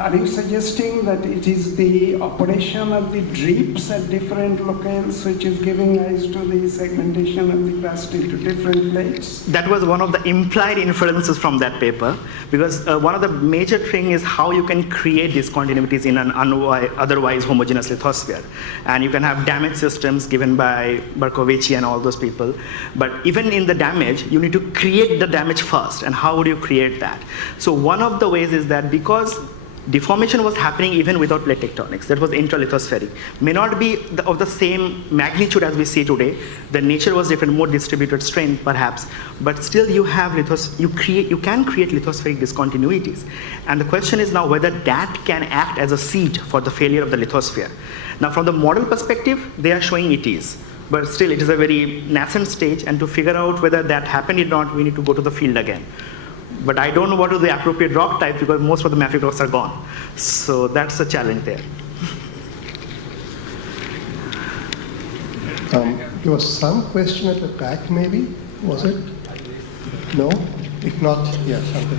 are you suggesting that it is the operation of the drips at different locales which is giving rise to the segmentation of the crust into different plates? That was one of the implied inferences from that paper, because one of the major things is how you can create discontinuities in an otherwise homogeneous lithosphere. And you can have damage systems given by Berkovici and all those people. But even in the damage, you need to create the damage first. And how would you create that? So one of the ways is that because deformation was happening even without plate tectonics, that was intralithospheric, may not be of the same magnitude as we see today. The nature was different, more distributed strain perhaps, but still you have you can create lithospheric discontinuities. And the question is now whether that can act as a seed for the failure of the lithosphere. Now from the model perspective, they are showing it is, but still it is a very nascent stage, and to figure out whether that happened or not, we need to go to the field again. But I don't know what is the appropriate rock type because most of the mafic rocks are gone. So that's the challenge there. There was some question at the back, maybe, was it? No? If not, yes, something.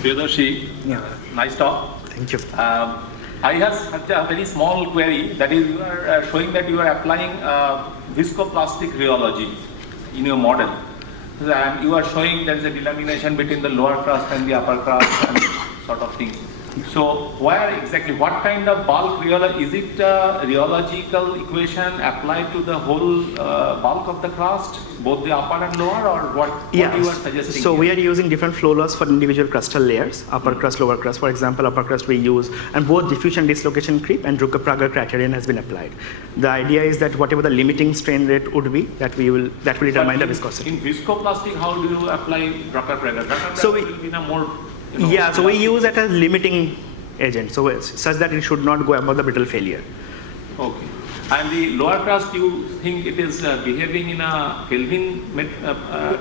Priyadarshi, nice talk. Thank you. I have such a very small query, that is you are showing that you are applying viscoplastic rheology in your model. And you are showing there is a delamination between the lower crust and the upper crust and sort of things. So where exactly, what kind of bulk is it rheological equation applied to the whole bulk of the crust, both the upper and lower, or what you are suggesting? So we are using different flow laws for individual crustal layers, upper crust, lower crust. For example, upper crust we use, and both diffusion, dislocation, creep, and Drucker-Prager criterion has been applied. The idea is that whatever the limiting strain rate would be, that will determine the viscosity. In viscoplastic, how do you apply Drucker-Prager? So will be a more so we use it as limiting agent, so such that it should not go above the brittle failure. Okay. And the lower crust, you think it is behaving in a Kelvin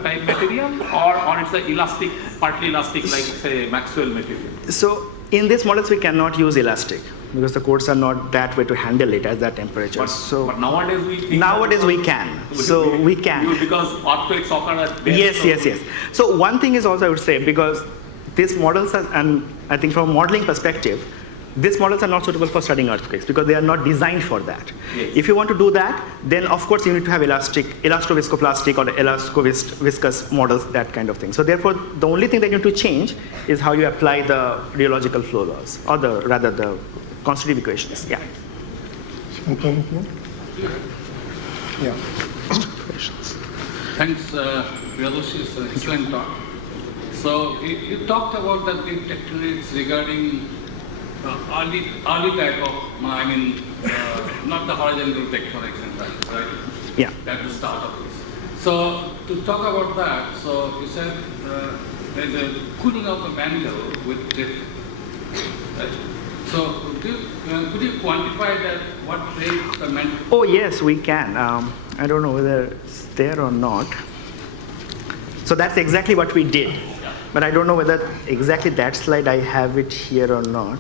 type material, or it's a elastic, partly elastic, like say Maxwell material? So in these models we cannot use elastic because the cores are not that way to handle it at that temperature. But nowadays we can. So we can. Because earthquakes occur at base. Yes. So one thing is also I would say, because these models are, and I think from a modeling perspective, these models are not suitable for studying earthquakes because they are not designed for that. Yes. If you want to do that, then of course you need to have elastoviscoplastic or elastoviscous models, that kind of thing. So therefore, the only thing that you need to change is how you apply the rheological flow laws, or the constitutive equations. Yeah. Yeah. Thanks, Rheology, it's an excellent talk. So you talked about the tectonics regarding early type of, not the horizontal tectonics in fact, right? Yeah. That's the start of this. So to talk about that, so you said there's a cooling of the mantle with dip, right? So could you quantify that, what rate the mantle? Oh yes, we can. I don't know whether it's there or not. So that's exactly what we did. But I don't know whether exactly that slide I have it here or not.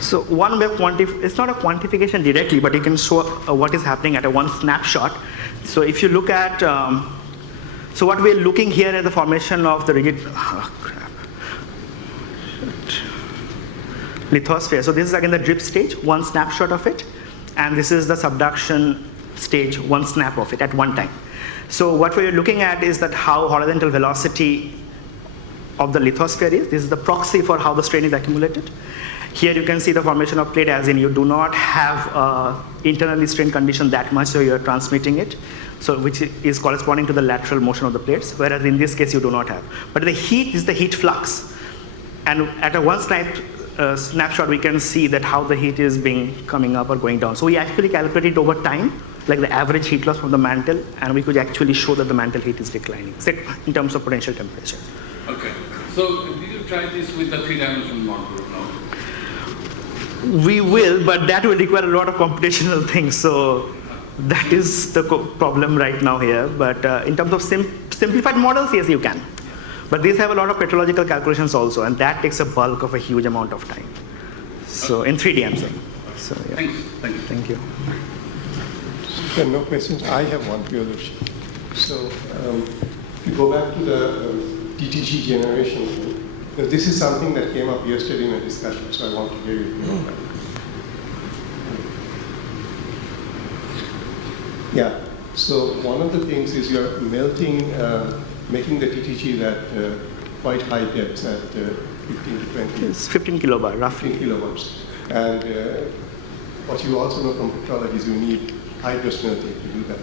So one way of it's not a quantification directly, but you can show what is happening at a one snapshot. So if you look at, so what we're looking here at the formation of the rigid, lithosphere. So this is again the drip stage, one snapshot of it. And this is the subduction stage, one snap of it at one time. So what we're looking at is that how horizontal velocity of the lithosphere is. This is the proxy for how the strain is accumulated. Here you can see the formation of plate, as in you do not have internally strained condition that much, so you're transmitting it, so which is corresponding to the lateral motion of the plates, whereas in this case you do not have. But the heat is the heat flux. And at a one snapshot, we can see that how the heat is coming up or going down. So we actually calculated over time, like the average heat loss from the mantle, and we could actually show that the mantle heat is declining, in terms of potential temperature. Okay. So did you try this with the 3-dimensional model? No? We will, but that will require a lot of computational things. So that is the problem right now here. But in terms of simplified models, yes, you can. But these have a lot of petrological calculations also, and that takes a bulk of a huge amount of time. So in 3D, I'm saying. So yeah. Thank you. There are no questions. I have one, Rheology. So if you go back to the DTG generation, this is something that came up yesterday in a discussion, so I want to hear you about that. Yeah, so one of the things is you're melting, making the DTG at quite high depths at 15 to 20. It's 15 kilobar, roughly. 15 kilowatts. And what you also know from petrology is you need hypersmelting to do that.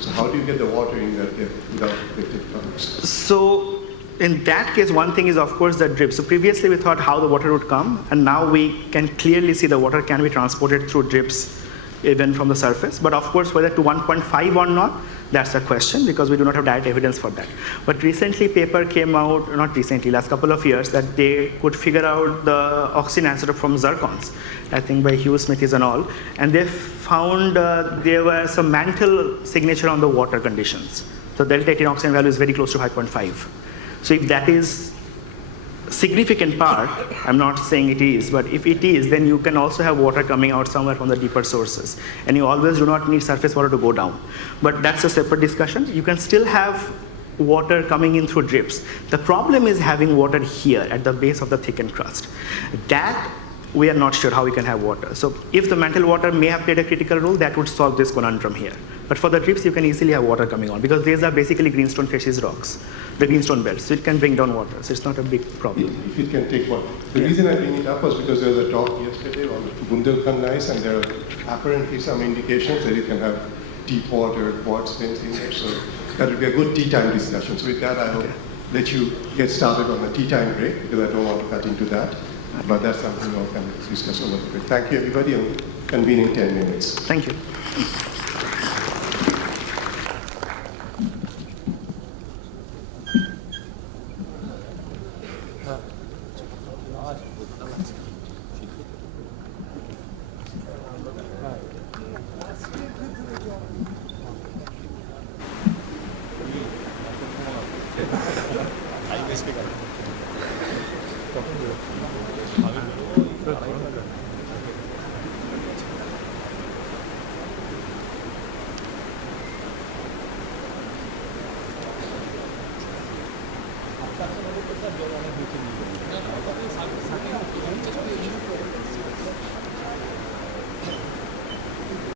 So how do you get the water in that depth without the tectonics? So in that case, one thing is of course the drip. So previously we thought how the water would come, and now we can clearly see the water can be transported through drips even from the surface. But of course, whether to 1.5 or not, that's a question, because we do not have direct evidence for that. But recently paper came out, not recently, last couple of years, that they could figure out the oxygen isotope from zircons, I think by Hugh Smith and all. And they found there was some mantle signature on the water conditions. So delta 18 oxygen value is very close to 5.5. So if that is significant part, I'm not saying it is, but if it is, then you can also have water coming out somewhere from the deeper sources. And you always do not need surface water to go down. But that's a separate discussion. You can still have water coming in through drips. The problem is having water here at the base of the thickened crust. That we are not sure how we can have water. So if the mantle water may have played a critical role, that would solve this conundrum here. But for the drips, you can easily have water coming on, because these are basically greenstone facies rocks. the greenstone belt, so it can bring down water. So it's not a big problem. If it can take water. The reason I bring it up was because there was a talk yesterday on Bundelkhand gneiss, and there are apparently some indications that it can have deep water quartz veins in there. So that would be a good tea time discussion. So with that, I'll let you get started on the tea time break, because I don't want to cut into that. But that's something we can discuss over the break. Thank you, everybody, and convene in 10 minutes. Thank you.